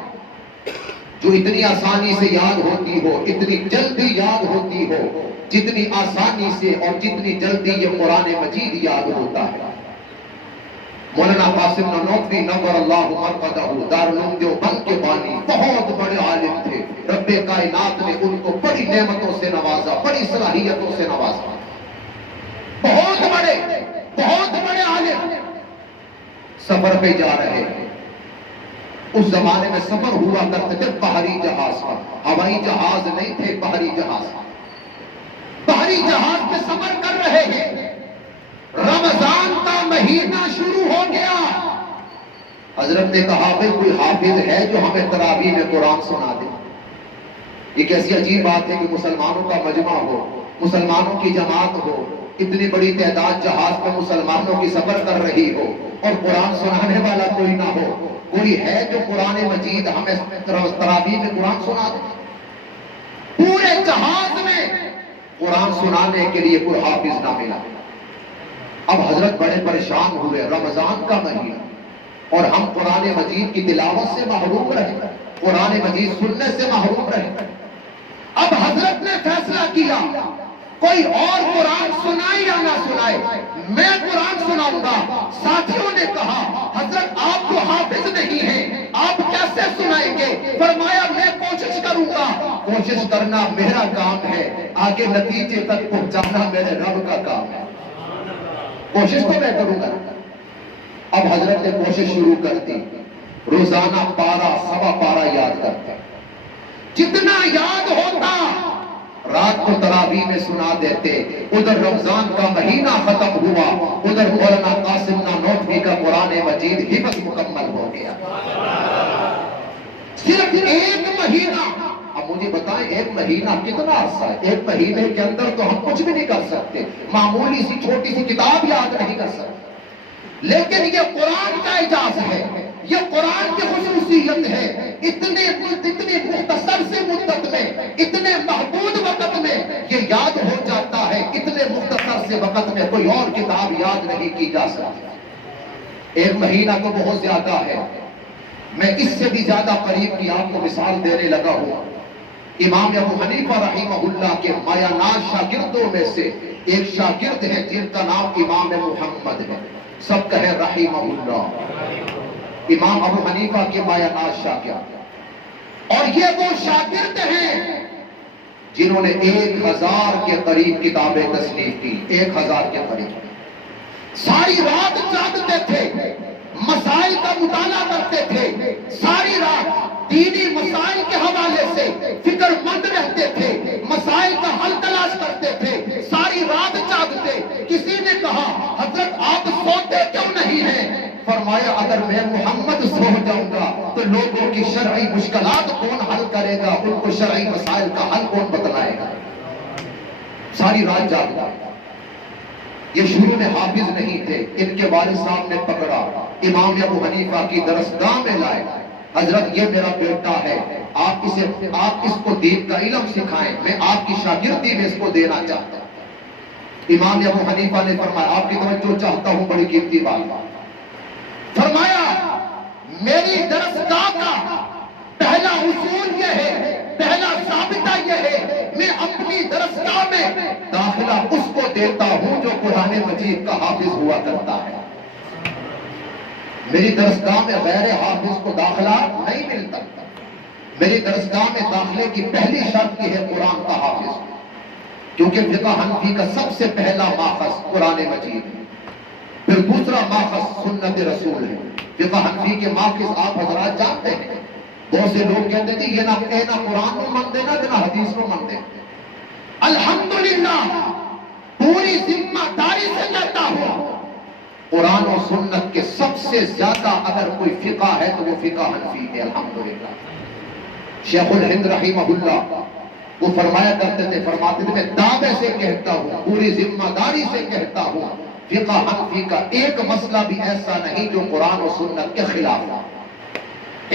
جو اتنی آسانی سے یاد ہوتی ہو، اتنی جلدی یاد ہوتی ہو، جتنی آسانی سے اور جتنی جلدی یہ قرآن مجید یاد ہوتا ہے. مولانا قاسم نانوتوی نور اللہ مرقدہ دارالعلوم دیوبند کے بانی بہت بڑے عالم تھے. رب کائنات نے ان کو بڑی نعمتوں سے نوازا، بڑی صلاحیتوں سے نوازا. بہت بڑے عالم سفر پہ جا رہے ہیں. اس زمانے میں سفر ہوا کرتے تھے بحری جہاز پر، ہوائی جہاز نہیں تھے، بحری جہاز. بحری جہاز پہ سفر کر رہے ہیں. رمضان کا مہینہ شروع ہو گیا. حضرت نے کہا بھئی کوئی حافظ ہے جو ہمیں تراویح میں قرآن سنا دے. یہ کیسی عجیب بات ہے کہ مسلمانوں کا مجمع ہو، مسلمانوں کی جماعت ہو، اتنی بڑی تعداد جہاز پہ مسلمانوں کی سفر کر رہی ہو اور قرآن سنانے والا کوئی نہ ہو. کوئی ہے جو قرآن مجید ہمیں تراویح میں قرآن سنا دے؟ پورے جہاز میں قرآن سنانے کے لیے کوئی حافظ نہ ملا. اب حضرت بڑے پریشان ہوئے. رمضان کا مہینہ اور ہم قرآن مجید کی تلاوت سے محروم رہے، قرآن مجید سننے سے محروم رہے. اب حضرت نے فیصلہ کیا کوئی اور قرآن سنائے یا نہ سنائے، میں قرآن سناؤں گا. ساتھیوں نے کہا حضرت آپ تو حافظ نہیں ہیں، آپ کیسے سنائیں گے؟ فرمایا میں کوشش کروں گا. کوشش کرنا میرا کام ہے، آگے نتیجے تک پہنچانا میرے رب کا کام ہے. کوشش تو میں کروں گا. اب حضرت نے کوشش شروع کر دی. روزانہ پارہ سوا پارہ یاد کرتے، جتنا یاد ہوتا رات کو تراویح میں سنا دیتے. ادھر رمضان کا مہینہ ختم ہوا، ادھر مولانا قاسم نانوتوی کا قرآن مجید حفظ مکمل ہو گیا. صرف 1 مہینہ. اب مجھے بتائیں 1 مہینہ کتنا عرصہ ہے؟ 1 مہینے کے اندر تو ہم کچھ بھی نہیں کر سکتے، معمولی سی چھوٹی سی کتاب یاد نہیں کر سکتے. لیکن یہ قرآن کا اعجاز ہے، یہ قرآن کی خصوصیت ہے. اتنی مختصر سی مدت میں، اتنے محدود وقت میں یہ یاد ہو جاتا ہے. اتنے مختصر سے وقت میں کوئی اور کتاب یاد نہیں کی جا سکتی. 1 مہینہ تو بہت زیادہ ہے. میں اس سے بھی زیادہ قریب کی آپ کو مثال دینے لگا ہوں. امام ابو حنیفہ رحمہ اللہ کے مایہ ناز شاگردوں میں سے ایک شاگرد ہے جن کا نام امام محمد ہے. سب کہے رحمہ اللہ. امام ابو حنیفہ کے مایہ ناز شاگرد، اور یہ وہ شاگرد ہیں جنہوں نے 1000 کے قریب کتابیں تصنیف کی. 1000 کے قریب. ساری رات جاگتے تھے، مسائل کا مطالعہ کرتے تھے. ساری رات دینی مسائل کے حوالے سے فکر مند رہتے تھے، مسائل کا حل تلاش کرتے تھے. ساری رات جاگتے. کسی نے کہا حضرت آپ سوتے کیوں نہیں ہیں؟ فرمایا اگر میں محمد سو جاؤں گا تو لوگوں کی شرعی مشکلات کون حل کرے گا، ان کو شرعی مسائل کا حل کون بتلائے گا. ساری رات جاگتا. یہ شروع میں حافظ نہیں تھے. ان کے والد صاحب نے پکڑا، امام ابو حنیفہ کی درسگاہ میں لائے. حضرت یہ میرا بیٹا ہے، آپ اس کو دین کا علم سکھائیں، میں آپ کی شاگردی میں اس کو دینا چاہتا ہوں. امام ابو حنیفہ نے فرمایا آپ کی توجہ چاہتا ہوں، بڑی قیمتی بات. فرمایا میری درسگاہ کا پہلا اصول یہ ہے، پہلا ضابطہ یہ ہے، میں اپنی درسگاہ میں داخلہ اس کو دیتا ہوں جو قرآن مجید کا حافظ ہوا کرتا ہے. میری درسگاہ میں غیر حافظ کو داخلہ نہیں ملتا. میری درسگاہ میں داخلے کی پہلی شرط یہ ہے قرآن کا حافظ. کیونکہ فقہ حنفی کا سب سے پہلا ماخذ قرآن مجید ہے، پھر دوسرا ماخذ سنت رسول ہے۔ فقہ حنفی کے ماخذ آپ حضرات جانتے ہیں، بہت سے لوگ کہتے تھے یہ نہ قرآن کو من دینا کہ نہ حدیث کو من دینا۔ الحمدللہ پوری ذمہ داری سے کہتا ہوں، قرآن و سنت کے سب سے زیادہ اگر کوئی فقہ ہے تو وہ فقہ حنفی ہے۔ الحمدللہ شیخ الہند رحمہ اللہ وہ فرمایا کرتے تھے، فرماتے تھے میں دعوے سے کہتا ہوں، پوری ذمہ داری سے کہتا ہوں، فقہ حنفی کا ایک مسئلہ بھی ایسا نہیں جو قرآن و سنت کے خلاف ہے،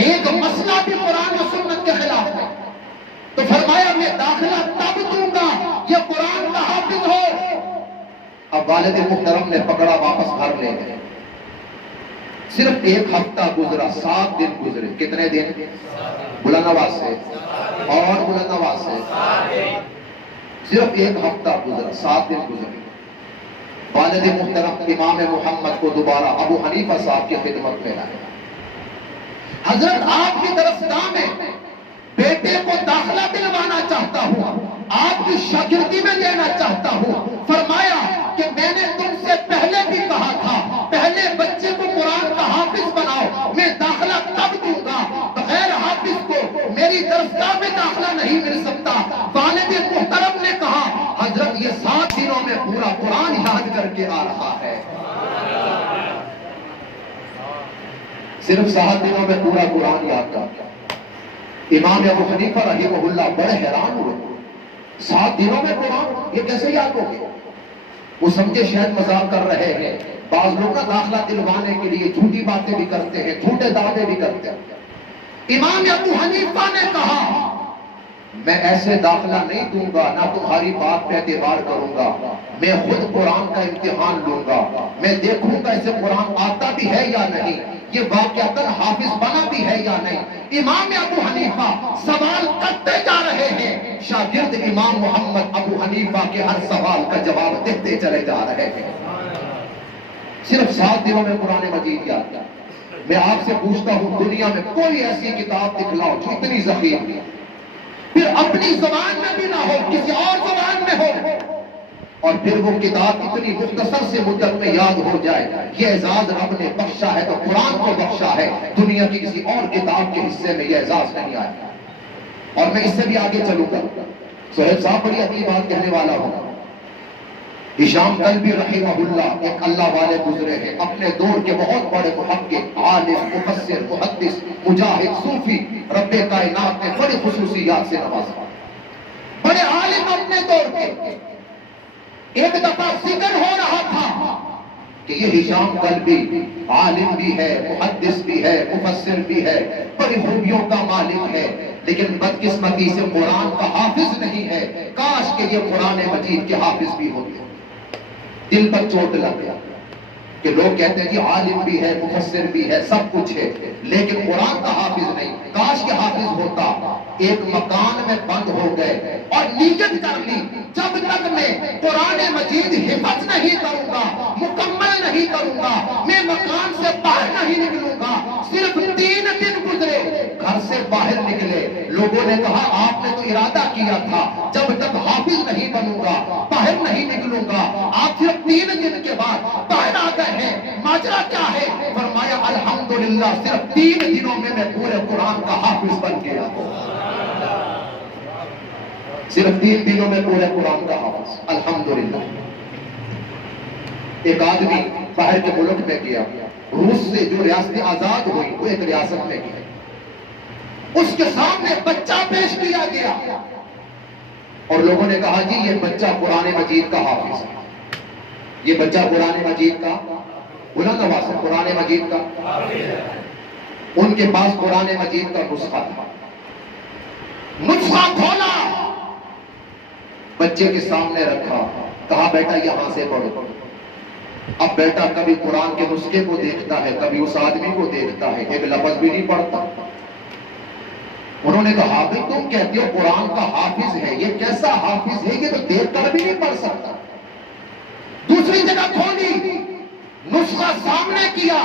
ایک مسئلہ بھی قرآن و سنت کے خلاف ہے۔ تو فرمایا میں داخلہ تب دوں گا یہ قرآن کا حافظ ہو۔ اب والد محترم نے پکڑا، واپس گھر لے گئے، صرف ایک ہفتہ گزرا، 7 دن گزرے۔ کتنے دن؟ بلند آواز سے اور بلند آواز سے، صرف ایک ہفتہ گزرا، 7 دن گزرے۔ والد محترم امام محمد کو دوبارہ ابو حنیفہ صاحب کی خدمت میں لائے۔ حضرت آپ کی طرف کام ہے، بیٹے کو داخلہ دلوانا چاہتا ہوں، آپ کی شاگردی میں لینا چاہتا ہوں۔ فرمایا کہ میں نے تم سے پہلے بھی کہا تھا پہلے بچے کو قرآن کا حافظ بناؤ، میں داخلہ تب دوں گا، بغیر حافظ کو میری درسگاہ میں داخلہ نہیں مل سکتا۔ والد محترم نے کہا حضرت یہ 7 دنوں میں پورا قرآن یاد کر کے آ رہا ہے، صرف 7 دنوں میں پورا قرآن یاد کر کے۔ امام ابو حنیفہ رحمہ اللہ بڑے حیران ہوئے، 7 دنوں میں قرآن یہ کیسے یاد ہو گیا؟ وہ سمجھے شاید مذاق کر رہے ہیں۔ بعض لوگ نا داخلہ دلوانے کے لیے جھوٹی باتیں بھی کرتے ہیں، جھوٹے دعوے بھی کرتے ہیں۔ امام ابو حنیفہ نے کہا میں ایسے داخلہ نہیں دوں گا، نہ تمہاری بات پہ اعتبار کروں گا، میں خود قرآن کا امتحان لوں گا، میں دیکھوں گا اسے قرآن آتا بھی ہے یا نہیں، یہ واقعتاً حافظ بنا بھی ہے یا نہیں۔ امام ابو حنیفہ سوال کرتے جا رہے ہیں، شاگرد امام محمد ابو حنیفہ کے ہر سوال کا جواب دیتے چلے جا رہے ہیں۔ صرف 7 دنوں میں قرآن مجید یاد کیا۔ میں آپ سے پوچھتا ہوں دنیا میں کوئی ایسی کتاب دکھلاؤ جو اتنی ذخیر ہے، پھر اپنی زبان میں بھی نہ ہو، کسی اور زبان میں ہو، اور پھر وہ کتاب اتنی مختصر سے مدت میں یاد ہو جائے۔ یہ اعزاز رب نے بخشا ہے تو قرآن کو بخشا ہے، دنیا کی کسی اور کتاب کے حصے میں یہ اعزاز نہیں آیا۔ اور میں اس سے بھی آگے چلوں گا، سہیل صاحب بڑی اپنی بات کہنے والا ہوں۔ ہشام کلبی رحمہ اللہ ایک اللہ والے گزرے ہیں، اپنے دور کے بہت بڑے محقق، عالم، مفسر، محدث، مجاہد، صوفی، رب کائنات نے بڑی خصوصیات سے نوازا، بڑے عالم اپنے دور کے۔ ایک دفعہ ذکر ہو رہا تھا کہ یہ ہشام کلبی عالم بھی ہے، محدث بھی ہے، مفسر بھی ہے، بڑی خوبیوں کا مالک ہے، لیکن بدقسمتی سے قرآن کا حافظ نہیں ہے، کاش کہ یہ قرآن مجید کے حافظ بھی ہوتے۔ دل پر چوٹ لگ گیا کہ لوگ کہتے ہیں کہ عالم بھی ہے، مفسر بھی ہے، سب کچھ ہے، لیکن قرآن کا حافظ نہیں، کاش کہ حافظ ہوتا۔ ایک مکان میں بند ہو گئے اور نیت کر لی جب تک میں قرآن مجید حفظ نہیں کروں گا، مکمل نہیں کروں گا، میں مکان سے باہر نہیں نکلوں گا۔ صرف 3 دن گزرے، گھر سے باہر نکلے، لوگوں نے کہا آپ نے تو ارادہ کیا تھا جب تک حافظ نہیں بنوں گا باہر نہیں نکلوں گا، آپ صرف 3 دن کے بعد باہر آ گئے ہیں، ماجرا کیا ہے؟ فرمایا الحمدللہ صرف 3 دنوں میں پورے قرآن کا حافظ بن گیا، صرف 3 دنوں میں پورے قرآن کا حافظ، الحمدللہ۔ ایک آدمی باہر کے ملک میں گیا، روس سے جو ریاست آزاد ہوئی وہ ایک ریاست میں گیا، اس کے سامنے بچہ پیش کیا گیا اور لوگوں نے کہا جی یہ بچہ قرآن مجید کا حافظ ہے، یہ بچہ قرآن مجید کا بلند آواز سے قرآن مجید کا ان کے پاس قرآن مجید کا نسخہ تھا، نسخہ کھولا، بچے کے سامنے رکھا، کہا بیٹا یہاں سے پڑھو۔ اب بیٹا کبھی قرآن کے نسخے کو دیکھتا ہے، کبھی اس آدمی کو دیکھتا ہے، ایک لفظ بھی نہیں پڑھتا۔ انہوں نے کہا بھائی تم کہتے ہو قرآن کا حافظ ہے، یہ کیسا حافظ ہے، یہ تو دیکھ کر بھی نہیں پڑھ سکتا۔ دوسری جگہ کھولی، نسخہ سامنے کیا،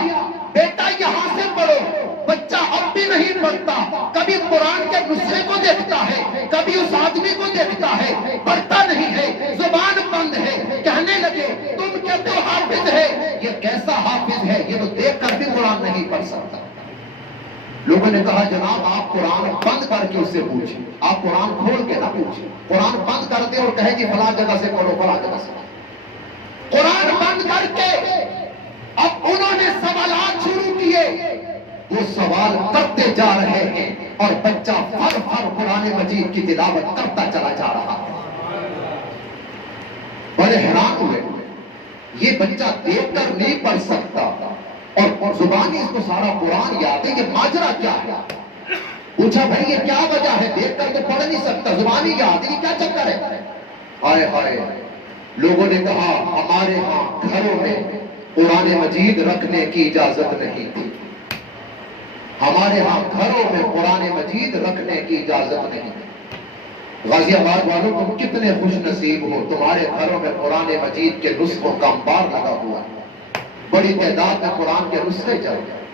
بیٹا یہاں سے پڑھو، بچہ اب بھی نہیں پڑھتا، کبھی قرآن کے نسخے کو دیکھتا ہے، کبھی اس آدمی کو دیکھتا ہے، پڑھتا نہیں ہے، زبان بند ہے، کہنے لگے تم کہتے ہو حافظ ہے، یہ کیسا حافظ ہے، یہ تو دیکھ کر بھی قرآن نہیں پڑھ سکتا۔ لوگوں نے کہا جناب آپ قرآن بند کر کے اس سے پوچھیں، آپ قرآن کھول کے نہ پوچھیں، قرآن بند کر دے اور کہے جی فلاں جگہ سے پڑھو، فلاں جگہ سے، قرآن بند کر کے اب انہوں نے سوالات شروع کیے، وہ سوال کرتے جا رہے ہیں اور بچہ فر فر قرآن مجید کی تلاوت کرتا چلا جا رہا ہے۔ بڑے حیران ہوئے، یہ بچہ دیکھ کر نہیں پڑھ سکتا اور زبانی اس کو سارا قرآن یاد ہے، یہ ماجرا کیا ہے؟ پوچھا بھائی یہ کیا وجہ ہے، دیکھ کر تو پڑھ نہیں سکتا، زبانی یاد ہے، یہ کیا چکر ہے؟ ہائے ہائے، لوگوں نے کہا ہمارے ہاں گھروں میں قرآن مجید رکھنے کی اجازت نہیں تھی، ہمارے ہاں گھروں میں قرآن مجید رکھنے کی اجازت نہیں تھی۔ غازی آباد والوں تم کتنے خوش نصیب ہو، تمہارے گھروں میں قرآن مجید کے نسخوں کا انبار لگا ہوا ہے، بڑی تعداد میں قرآن کے نسخے چل رہے ہیں،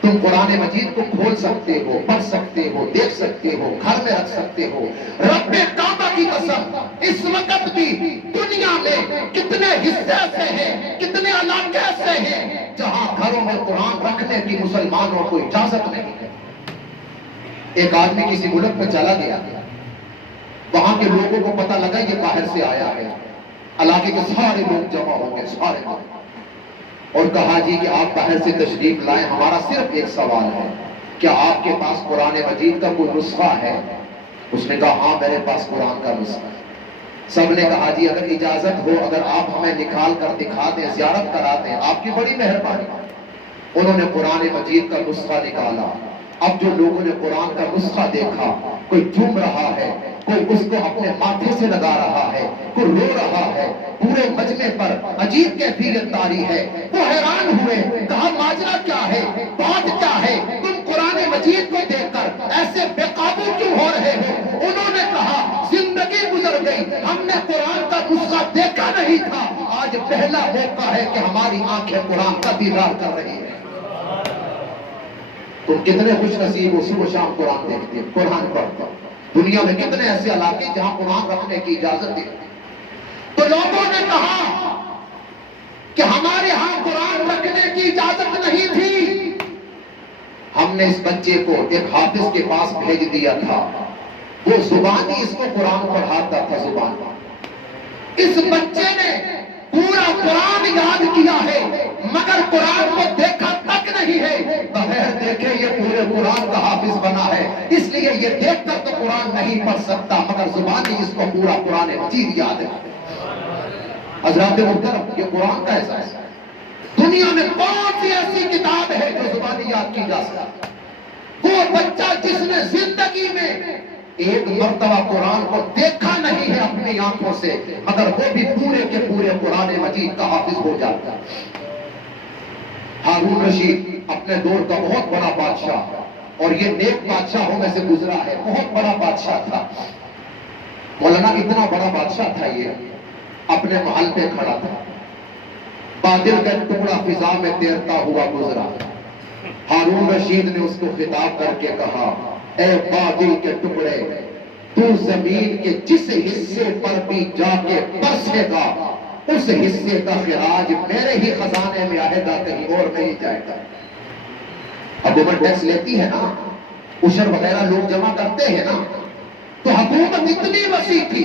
تم قرآن مجید کو کھول سکتے ہو، پڑھ سکتے ہو، دیکھ سکتے ہو، گھر میں رکھ سکتے ہو۔ رب کعبہ کی قسم اس وقت بھی دنیا میں کتنے حصے ایسے ہیں، کتنے علاقے ایسے ہیں جہاں گھروں میں قرآن رکھنے کی مسلمانوں کو اجازت نہیں ہے۔ ایک آدمی کسی ملک میں چلا گیا، وہاں کے لوگوں کو پتہ لگا یہ باہر سے آیا ہے، علاقے کے سارے لوگ جمع ہو گئے، سارے لوگ، اور کہا جی کہ آپ باہر سے تشریف لائیں، ہمارا صرف ایک سوال ہے، کیا آپ کے پاس قرآن مجید کا کوئی نسخہ ہے؟ اس نے کہا ہاں میرے پاس قرآن کا نسخہ ہے۔ سب نے کہا جی اگر اجازت ہو، اگر آپ ہمیں نکال کر دکھا دیں، زیارت کرا دیں، آپ کی بڑی مہربانی۔ انہوں نے قرآن مجید کا نسخہ نکالا۔ اب جو لوگوں نے قرآن کا نسخہ دیکھا، کوئی چوم رہا ہے، کوئی اس کو اپنے ماتھے سے لگا رہا ہے، کوئی رو رہا ہے، پورے مجمع پر عجیب کیفیت طاری ہے۔ وہ حیران ہوئے، کہا ماجرا کیا ہے، بات کیا ہے، تم قرآن مجید کو دیکھ کر ایسے بے قابو کیوں ہو رہے ہو؟ انہوں نے کہا زندگی گزر گئی، ہم نے قرآن کا نسخہ دیکھا نہیں تھا، آج پہلا موقع ہے کہ ہماری آنکھیں قرآن کا دیدار کر رہی ہیں۔ تم کتنے خوش نصیب ہو، صبح شام قرآن دیکھتے، قرآن پڑھتے۔ دنیا میں کتنے ایسے علاقے جہاں قرآن رکھنے کی اجازت دی، تو لوگوں نے کہا کہ ہمارے ہاں قرآن رکھنے کی اجازت نہیں تھی، ہم نے اس بچے کو ایک حافظ کے پاس بھیج دیا تھا، وہ زبانی اس کو قرآن پڑھاتا تھا، زبان۔ اس بچے نے پورا قرآن یاد کیا ہے مگر قرآن کو دیکھا تک نہیں ہے، بغیر دیکھے یہ پورے قرآن کا حافظ بنا ہے، اس لیے یہ دیکھ کر تو قرآن نہیں پڑھ سکتا مگر زبانی اس کو پورا قرآن مجید یاد ہے۔ حضرات محترم، یہ قرآن کا احساس ہے۔ دنیا میں کون سی ایسی کتاب ہے جو زبانی یاد کی جا سکتی؟ وہ بچہ جس نے زندگی میں ایک مرتبہ قرآن کو دیکھا نہیں ہے اپنی آنکھوں سے مگر وہ بھی پورے کے پورے قرآن مجید کا حافظ ہو جاتا ہے۔ ہارون رشید اپنے دور کا بہت بڑا بادشاہ، اور یہ نیک بادشاہوں میں سے گزرا ہے، بہت بڑا بادشاہ تھا مولانا، اتنا بڑا بادشاہ تھا، یہ اپنے محل پہ کھڑا تھا، بادل کا ٹکڑا فضا میں تیرتا ہوا گزرا، ہارون رشید نے اس کو خطاب کر کے کہا اے بادل کے ٹکڑے، تو زمین کے جس حصے پر بھی جا کے برسے گا اس حصے کا خراج میرے ہی خزانے میں آئے گا، کہیں اور نہیں جائے گا۔ حکومت ٹیکس لیتی ہے نا، عشر وغیرہ لوگ جمع کرتے ہیں نا، تو حکومت اتنی وسیع تھی،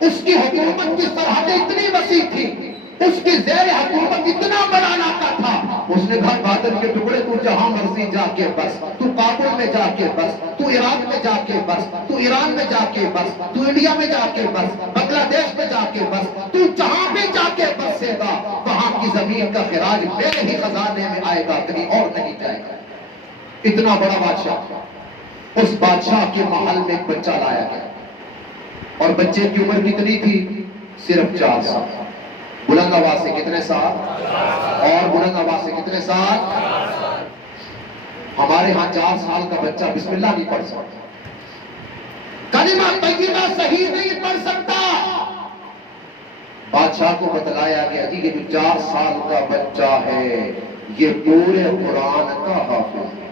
اس کی حکومت کی سرحدیں اتنی وسیع تھی، اس کی زیر حکومت اتنا بڑا علاقہ تھا، اس نے کہا بادل کے ٹکڑے تو جہاں مرضی جا کے بس، تو کابل میں جا کے بس، تو عراق میں جا کے بس، تو ایران میں جا کے بس، تو انڈیا میں جا کے بس، بنگلہ دیش میں جا کے بس، تو جہاں بھی جا کے بسے گا وہاں کی زمین کا خراج میرے ہی خزانے میں آئے گا، کہیں اور نہیں جائے گا۔ اتنا بڑا بادشاہ، اس بادشاہ کے محل میں ایک بچہ لایا گیا، اور بچے کی عمر کتنی تھی؟ صرف 4 سال۔ بلند آواز سے کتنے سال؟ اور بلند آواز سے کتنے سال؟ ہمارے ہاں 4 سال کا بچہ بسم اللہ نہیں پڑھ سکتا، کلمہ طیبہ صحیح نہیں پڑھ سکتا۔ بادشاہ کو بتلایا گیا جی یہ جو 4 سال کا بچہ ہے یہ پورے قرآن کا حافظ ہے.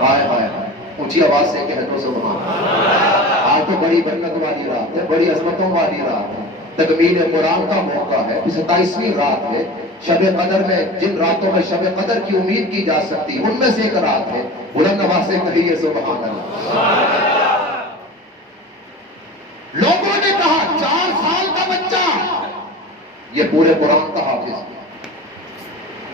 ہائے ہائے ہائے اونچی آواز سے کہہ دو سبحان اللہ. آج تو بڑی برکت والی رات ہے, بڑی عظمتوں والی رات ہے. تکمیل قرآن کا موقع ہے. 27ویں رات ہے شب قدر میں. جن راتوں میں شب قدر کی امید کی جا سکتی ان میں سے ایک رات ہے. بلند آواز سے کہیے سبحان اللہ. لوگوں نے کہا 4 سال کا بچہ یہ پورے قرآن کا حافظ ہے.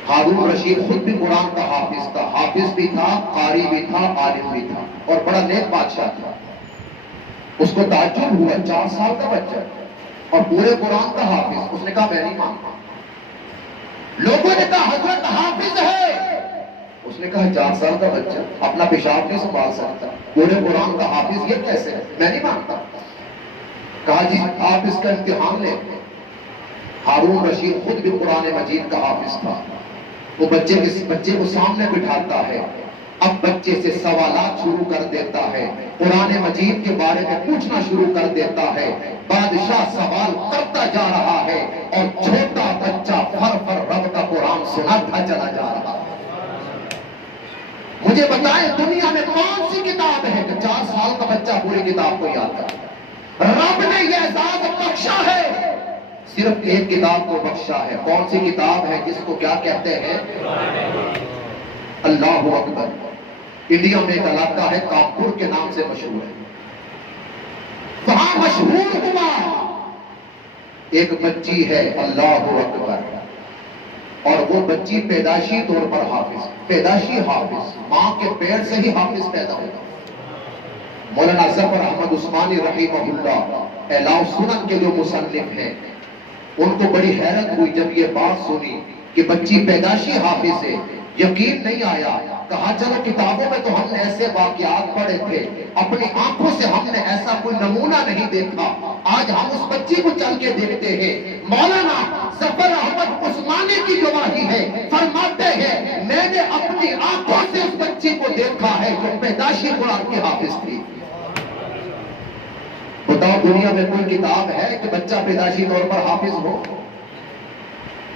ہارون رشید خود بھی قرآن کا حافظ تھا, حافظ بھی تھا, قاری بھی تھا, عالم بھی تھا اور بڑا نیک بادشاہ تھا. اس کو تعجب ہوا 4 سال کا بچہ اور پورے قرآن کا حافظ. اس نے کہا میں نہیں مانتا. لوگوں نے کہا حضرت حافظ ہے. اس نے کہا 4 سال کا بچہ اپنا پیشاب نہیں سنبھال سکتا, پورے قرآن کا حافظ یہ کیسے ہے, میں نہیں مانتا. کہا جی آپ اس کا امتحان لیں. ہارون رشید خود بھی قرآن مجید کا حافظ تھا. وہ بچے کو سامنے بٹھاتا ہے. اب بچے سے سوالات شروع کر دیتا ہے, قرآن مجید کے بارے میں پوچھنا شروع کر دیتا ہے. بادشاہ سوال کرتا جا رہا ہے اور چھوٹا بچہ فر فر رب کا قرآن سناتا چلا جا رہا ہے. مجھے بتائیں دنیا میں کون سی کتاب ہے کہ 4 سال کا بچہ پوری کتاب کو یاد کرتا ہے؟ رب نے یہ اعزاز بخشا ہے. صرف ایک کتاب کو بخشا ہے. کون سی کتاب ہے جس کو کیا کہتے ہیں؟ اللہ اکبر. انڈیا میں ایک علاقہ ہے کانپور کے نام سے مشہور ہے. وہاں مشہور ہوا ایک بچی ہے اللہ اکبر, اور وہ بچی پیدائشی طور پر حافظ, پیدائشی حافظ, ماں کے پیٹ سے ہی حافظ پیدا ہوگا. مولانا ظفر احمد عثمانی رحمہ اللہ اعلام سنن کے جو مصنف ہیں ان کو بڑی حیرت ہوئی جب یہ بات سنی کہ بچی پیدائشی حافظ ہے. یقین نہیں آیا. کہا چلو کتابوں میں تو ہم نے ایسے واقعات پڑھے تھے, اپنی آنکھوں سے ہم نے ایسا کوئی نمونہ نہیں دیکھا. آج ہم اس بچی کو چل کے دیکھتے ہیں. مولانا ظفر احمد عثمانی کی گواہی ہے, فرماتے ہیں میں نے اپنی آنکھوں سے اس بچی کو دیکھا ہے جو پیدائشی قرآن کی حافظ تھی. بتاؤ دنیا میں کوئی کتاب ہے کہ بچہ پیدائشی طور پر حافظ ہو؟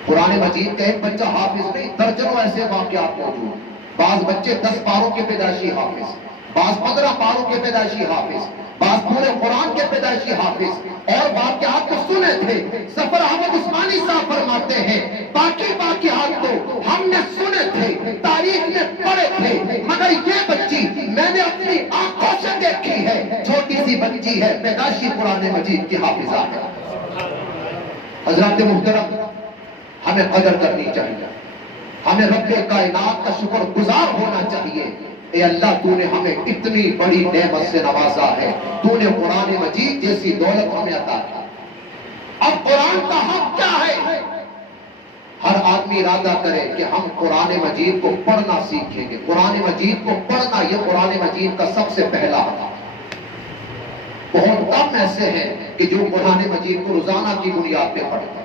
قرآن مجید کا ایک بچہ حافظ نہیں, درجنوں ایسے واقعات موجود. بعض بچے 10 پاروں کے پیدائشی حافظ, بعض 15 پاروں کے پیدائشی حافظ, بعض پورے قرآن کے پیدائشی حافظ. اور واقعات تو سنے تھے. ظفر احمد عثمانی صاحب فرماتے ہیں باقی واقعات تو ہم نے سنے تھے, تاریخ میں پڑھے تھے, مگر یہ بچی میں نے اپنی آنکھوں سے دیکھی ہے. چھوٹی سی بچی ہے, پیدائشی قرآن مجید کی حافظہ ہے. حضرات محترم ہمیں قدر کرنی چاہیے, ہمیں رب کائنات کا شکر گزار ہونا چاہیے. اے اللہ تو نے ہمیں اتنی بڑی نعمت سے نوازا ہے, تو نے قرآن مجید جیسی دولت ہمیں عطا کی. اب قرآن کا حق کیا ہے؟ ہر آدمی ارادہ کرے کہ ہم قرآن مجید کو پڑھنا سیکھیں گے. قرآن مجید کو پڑھنا یہ قرآن مجید کا سب سے پہلا حق ہے. بہت کم ایسے ہیں کہ جو قرآن مجید کو روزانہ کی بنیاد پہ پڑھتے ہیں,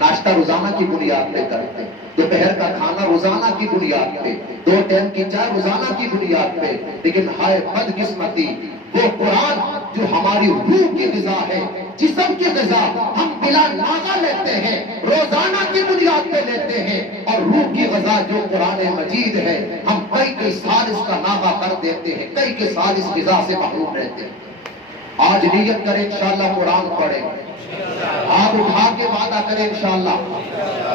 ناشتہ روزانہ کی بنیاد پہ کرتے ہیں, دوپہر کا کھانا روزانہ کی بنیاد پہ, 2 ٹائم کی چائے روزانہ کی بنیاد پہ. لیکن ہائے بدقسمتی, وہ قرآن جو ہماری روح کی غذا ہے, جسم کی غذا ہم بلا ناغہ لیتے ہیں, روزانہ کی بنیاد پہ لیتے ہیں, اور روح کی غذا جو قرآن مجید ہے ہم کئی سال اس کا ناغہ کر دیتے ہیں, کئی سال اس غذا سے محروم رہتے ہیں. آج نیت کریں انشاءاللہ قرآن پڑھیں, ہاتھ اٹھا کے وعدہ کریں انشاءاللہ.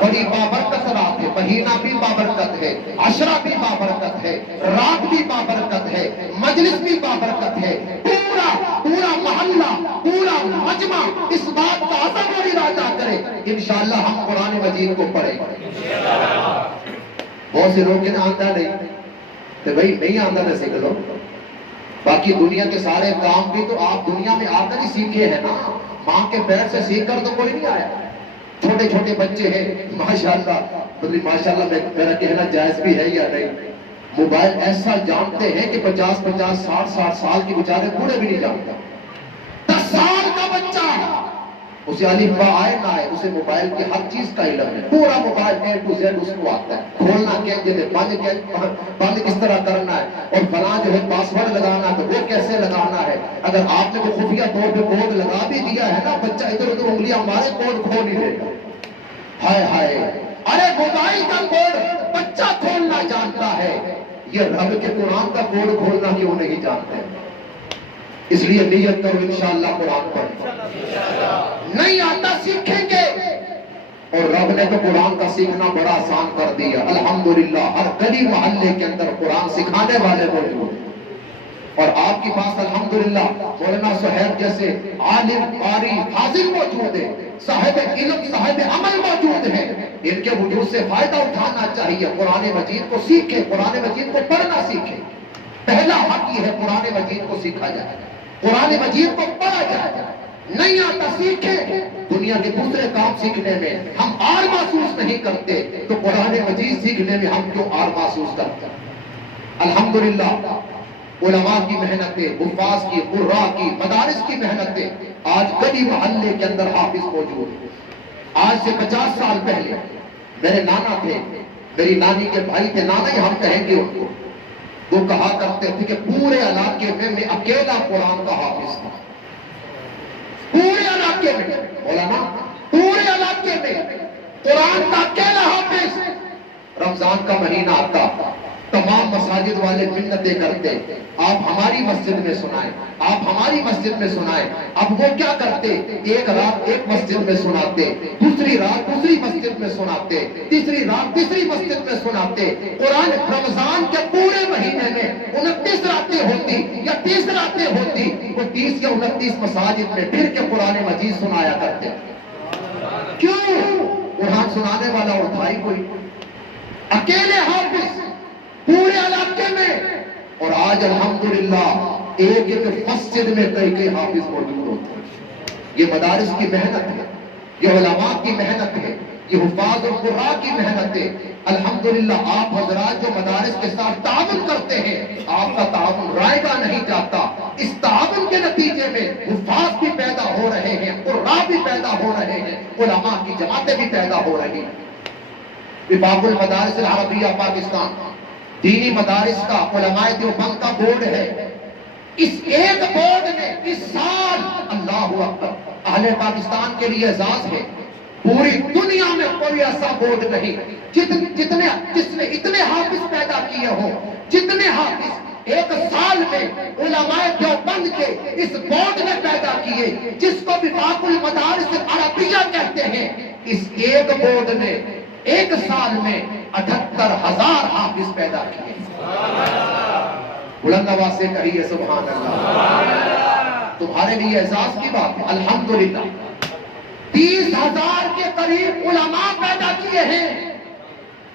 بڑی بابرکت رات ہے, مہینہ بھی بابرکت ہے, عشرہ بھی بابرکت ہے, رات بھی بابرکت ہے, مجلس بھی بابرکت ہے. پورا محلہ, پورا مجمع اس بات کا عزم اور ارادہ کرے انشاءاللہ ہم قرآن مجید کو پڑھیں. بہت سے لوگ کہنا آتا نہیں, تو بھائی نہیں آتا نہ سیکھ لو. باقی دنیا کے سارے کام بھی تو آپ دنیا میں آ کر ہی سیکھے ہیں نا, ماں کے پیر سے سیکھ کر تو کوئی نہیں آیا. چھوٹے چھوٹے بچے ہیں ماشاءاللہ, ماشاءاللہ میرا کہنا جائز بھی ہے یا نہیں, موبائل ایسا جانتے ہیں کہ 50 60 سال کے بیچارے پورے بھی نہیں جانتے. 10 سال کا بچہ اسے الف با آئے نہ آئے، اسے موبائل کی ہر چیز کا علم ہے، پورا موبائل A to Z اس کو آتا ہے، کھولنا کیسے، بند کس طرح کرنا ہے، اور فلاں جو ہے پاسورڈ لگانا ہے تو وہ کیسے لگانا ہے۔ اگر آپ نے کوئی خفیہ طور پہ کوڈ لگا بھی دیا ہے نا، بچہ ادھر ادھر انگلیاں ہمارے کوڈ کھول نہیں دے گا۔ ہائے ہائے، ارے موبائل کا کوڈ بچہ کھولنا جانتا ہے، یہ رب کے قرآن کا کوڈ کھولنا کیوں نہیں جانتے؟ اس لیے نیت کرو انشاءاللہ قرآن پڑھیں، نہیں آتا سیکھیں گے، اور رب نے تو قرآن کا سیکھنا بڑا آسان کر دیا۔ الحمدللہ ہر گلی محلے کے اندر قرآن سکھانے والے موجود ہیں، اور آپ کے پاس الحمدللہ مولانا صہیب جیسے عالم قاری حاضر موجود ہے، صاحب علم صاحب عمل موجود ہے، ان کے وجود سے فائدہ اٹھانا چاہیے۔ قرآن مجید کو سیکھیں، قرآن مجید کو پڑھنا سیکھیں، پہلا حق یہ ہے قرآن مجید کو سیکھا جائے، قرآن مجید کو پڑھا جائے۔ نہیں آتا سیکھیں، دنیا کے دوسرے کام سیکھنے میں ہم آر محسوس نہیں کرتے تو قرآن مجید سیکھنے میں ہم کیوں آر محسوس کرتے ہیں؟ الحمدللہ علماء کی محنتیں، حفاظ کی، قراء کی، مدارس کی محنتیں، آج گلی محلے کے اندر حافظ موجود ہیں۔ آج سے 50 سال پہلے میرے نانا تھے، میری نانی کے بھائی تھے، نانا ہی ہم کہیں گے ان کو، وہ کہا کرتے تھے کہ پورے علاقے میں اکیلا قرآن کا حافظ تھا، پورے علاقے میں، مولانا پورے علاقے میں قرآن کا اکیلا حافظ۔ رمضان کا مہینہ آتا، تمام مساجد والے منتیں کرتے، آپ ہماری مسجد میں سنائیں، آپ ہماری مسجد میں سنائیں۔ اب وہ کیا کرتے، ایک رات ایک مسجد میں سناتے، دوسری رات دوسری مسجد میں سناتے، تیسری رات تیسری مسجد میں سناتے۔ قرآن رمضان کے پورے مہینے میں 29 راتیں ہوتی یا 30 راتیں ہوتی، وہ 30 یا 29 مساجد میں پھر کے قرآن مجید سنایا کرتے۔ کیوں؟ قرآن سنانے والا اور تھا ہی کوئی، اکیلے حافظ پورے علاقے میں۔ اور آج الحمدللہ ایک ایک مسجد میں کئی حافظ موجود ہوتے ہیں۔ یہ مدارس کی محنت ہے، یہ علماء کی محنت ہے، یہ حفاظ اور قراء کی محنت ہے۔ الحمدللہ آپ حضرات جو مدارس کے ساتھ تعاون کرتے ہیں، آپ کا تعاون رائے گا نہیں جاتا۔ اس تعاون کے نتیجے میں حفاظ بھی پیدا ہو رہے ہیں، قراء بھی پیدا ہو رہے ہیں، علماء کی جماعتیں بھی پیدا ہو رہی ہیں۔ وفاق المدارس العربیہ پاکستان دینی مدارس کا علماء دیوبند کا بورڈ ہے، اس ایک بورڈ نے اس سال اللہ اکبر اہل پاکستان کے لیے اعزاز ہے، پوری دنیا میں کوئی ایسا بورڈ نہیں جس نے اتنے حافظ پیدا کیے ہوں، جتنے حافظ ایک سال میں علماء دیوبند کے اس بورڈ نے پیدا کیے، جس کو وفاق المدارس العربیہ کہتے ہیں۔ اس ایک بورڈ نے ایک سال میں 78,000 حافظ پیدا کیے۔ بلند آواز سے کہیے سبحان اللہ۔ تمہارے لیے اعزاز کی بات ہے، الحمدللہ 30,000 کے قریب علماء پیدا کیے ہیں۔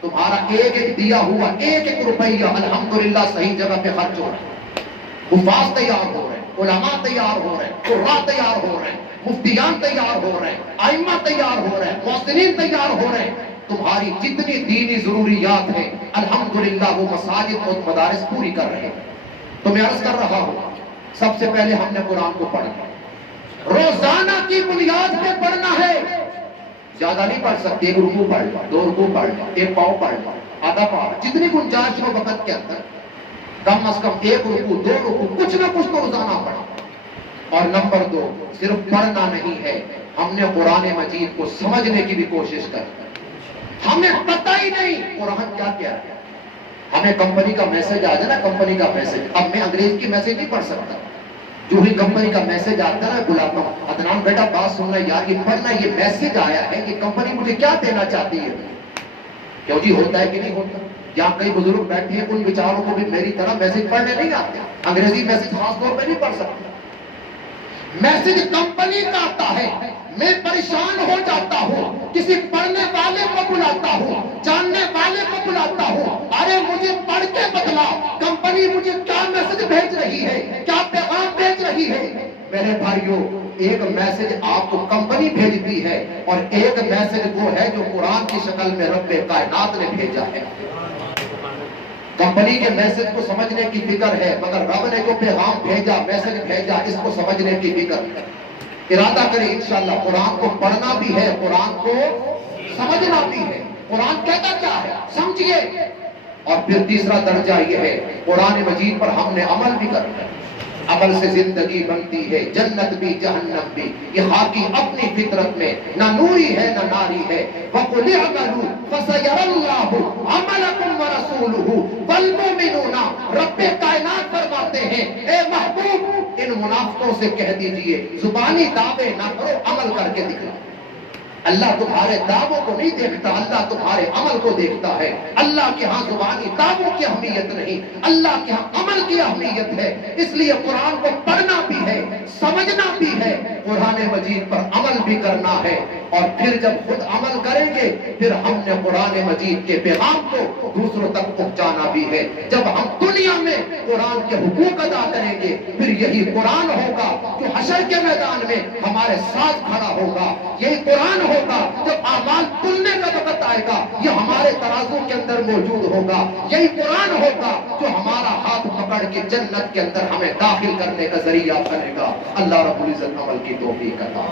تمہارا ایک ایک دیا ہوا ایک ایک روپیہ الحمدللہ صحیح جگہ پہ خرچ ہو رہا ہے، حفاظ تیار ہو رہے ہیں، علماء تیار ہو رہے ہیں، قراء تیار ہو رہے ہیں، مفتیان تیار ہو رہے ہیں، ائمہ تیار ہو رہے ہیں، محسنین تیار ہو رہے ہیں۔ تمہاری جتنی دینی ضروریات ہیں الحمدللہ وہ مساجد اور مدارس پوری کر رہے ہیں۔ تو میں عرض کر رہا ہوں، سب سے پہلے ہم نے قرآن کو پڑھنا، روزانہ کی بنیاد پہ پڑھنا ہے۔ زیادہ نہیں پڑھ سکتے، ایک رکوع پڑھ لو، 2 رکوع پڑھ لو، ایک پاؤں پڑھ لو، آدھا پاؤں، جتنی گنجائش ہو وقت کے اندر، کم از کم 1 رکوع 2 رکوع کچھ نہ کچھ تو روزانہ پڑھو۔ اور نمبر 2، صرف پڑھنا نہیں ہے، ہم نے قرآن مجید کو سمجھنے کی بھی کوشش کریں۔ ہمیں پتہ ہی نہیں قرآن کیا ہے۔ ہمیں کمپنی کا میسج آ جائے نا، کمپنی کا میسج، اب میں انگریز کی میسج نہیں پڑھ سکتا، جو ہی کمپنی کا میسج آتا ہے نا بلاتا ہوں، عدنان بیٹا بات سننا یار، یہ پڑھنا، یہ میسج آیا ہے کہ کمپنی مجھے کیا دینا چاہتی ہے۔ کیوں جی ہوتا ہے کہ نہیں ہوتا؟ یہاں کئی بزرگ بیٹھے ہیں، ان بیچاروں کو بھی میری طرح میسج پڑھنے نہیں آتے، انگریزی میسج خاص طور پہ نہیں پڑھ سکتے۔ میسج کمپنی کا آتا ہے، میں پریشان ہو جاتا ہوں، کسی پڑھنے والے کو بلاتا ہوں، جاننے والے کو بلاتا ہوں، ارے مجھے پڑھ کے بتلاؤ کمپنی مجھے کیا میسج بھیج رہی ہے، کیا پیغام بھیج رہی ہے۔ میرے بھائیوں، ایک میسج آپ کو کمپنی بھیجتی ہے اور ایک میسج وہ ہے جو قرآن کی شکل میں رب کائنات نے بھیجا ہے۔ کمپنی کے میسج کو سمجھنے کی فکر ہے، مگر رب نے جو پیغام بھیجا، میسج بھیجا، اس کو سمجھنے کی فکر ہے۔ ارادہ کریں انشاءاللہ قرآن کو پڑھنا بھی ہے، قرآن کو سمجھنا بھی ہے، قرآن کہتا کیا ہے سمجھیے۔ اور پھر تیسرا درجہ یہ ہے قرآن مجید پر ہم نے عمل بھی کرنا ہے۔ عمل سے زندگی بنتی ہے، جنت بھی جہنم بھی۔ یہ خاکی اپنی فطرت میں نہ نوری ہے نہ ناری ہے۔ وَقُلِ اعْمَلُوا فَسَيَرَى اللَّهُ عَمَلَكُمْ وَرَسُولُهُ وَالْمُؤْمِنُونَ۔ رب کائنات فرماتے ہیں اے محبوب ان منافقوں سے کہہ دیجئے زبانی دعوے نہ کرو، عمل کر کے دکھلاؤ۔ اللہ تمہارے دعووں کو نہیں دیکھتا، اللہ تمہارے عمل کو دیکھتا ہے۔ اللہ کے ہاں زبانی دعووں کی اہمیت نہیں، اللہ کے ہاں عمل کی اہمیت ہے۔ اس لیے قرآن کو پڑھنا بھی ہے، سمجھنا بھی ہے، قرآن مجید پر عمل بھی کرنا ہے۔ اور پھر جب خود عمل کریں گے پھر ہم نے قرآن مجید کے پیغام کو دوسروں تک پہنچانا بھی ہے۔ جب ہم دنیا میں قرآن کے حقوق ادا کریں گے پھر یہی قرآن ہوگا جو حشر کے میدان میں ہمارے ساتھ کھڑا ہوگا۔ یہی قرآن ہوگا جب اعمال تلنے کا وقت آئے گا یہ ہمارے ترازو کے اندر موجود ہوگا۔ یہی قرآن ہوگا جو ہمارا ہاتھ پکڑ کے جنت کے اندر ہمیں داخل کرنے کا ذریعہ بنے گا۔ اللہ رب العزت عمل کی توفیق عطا۔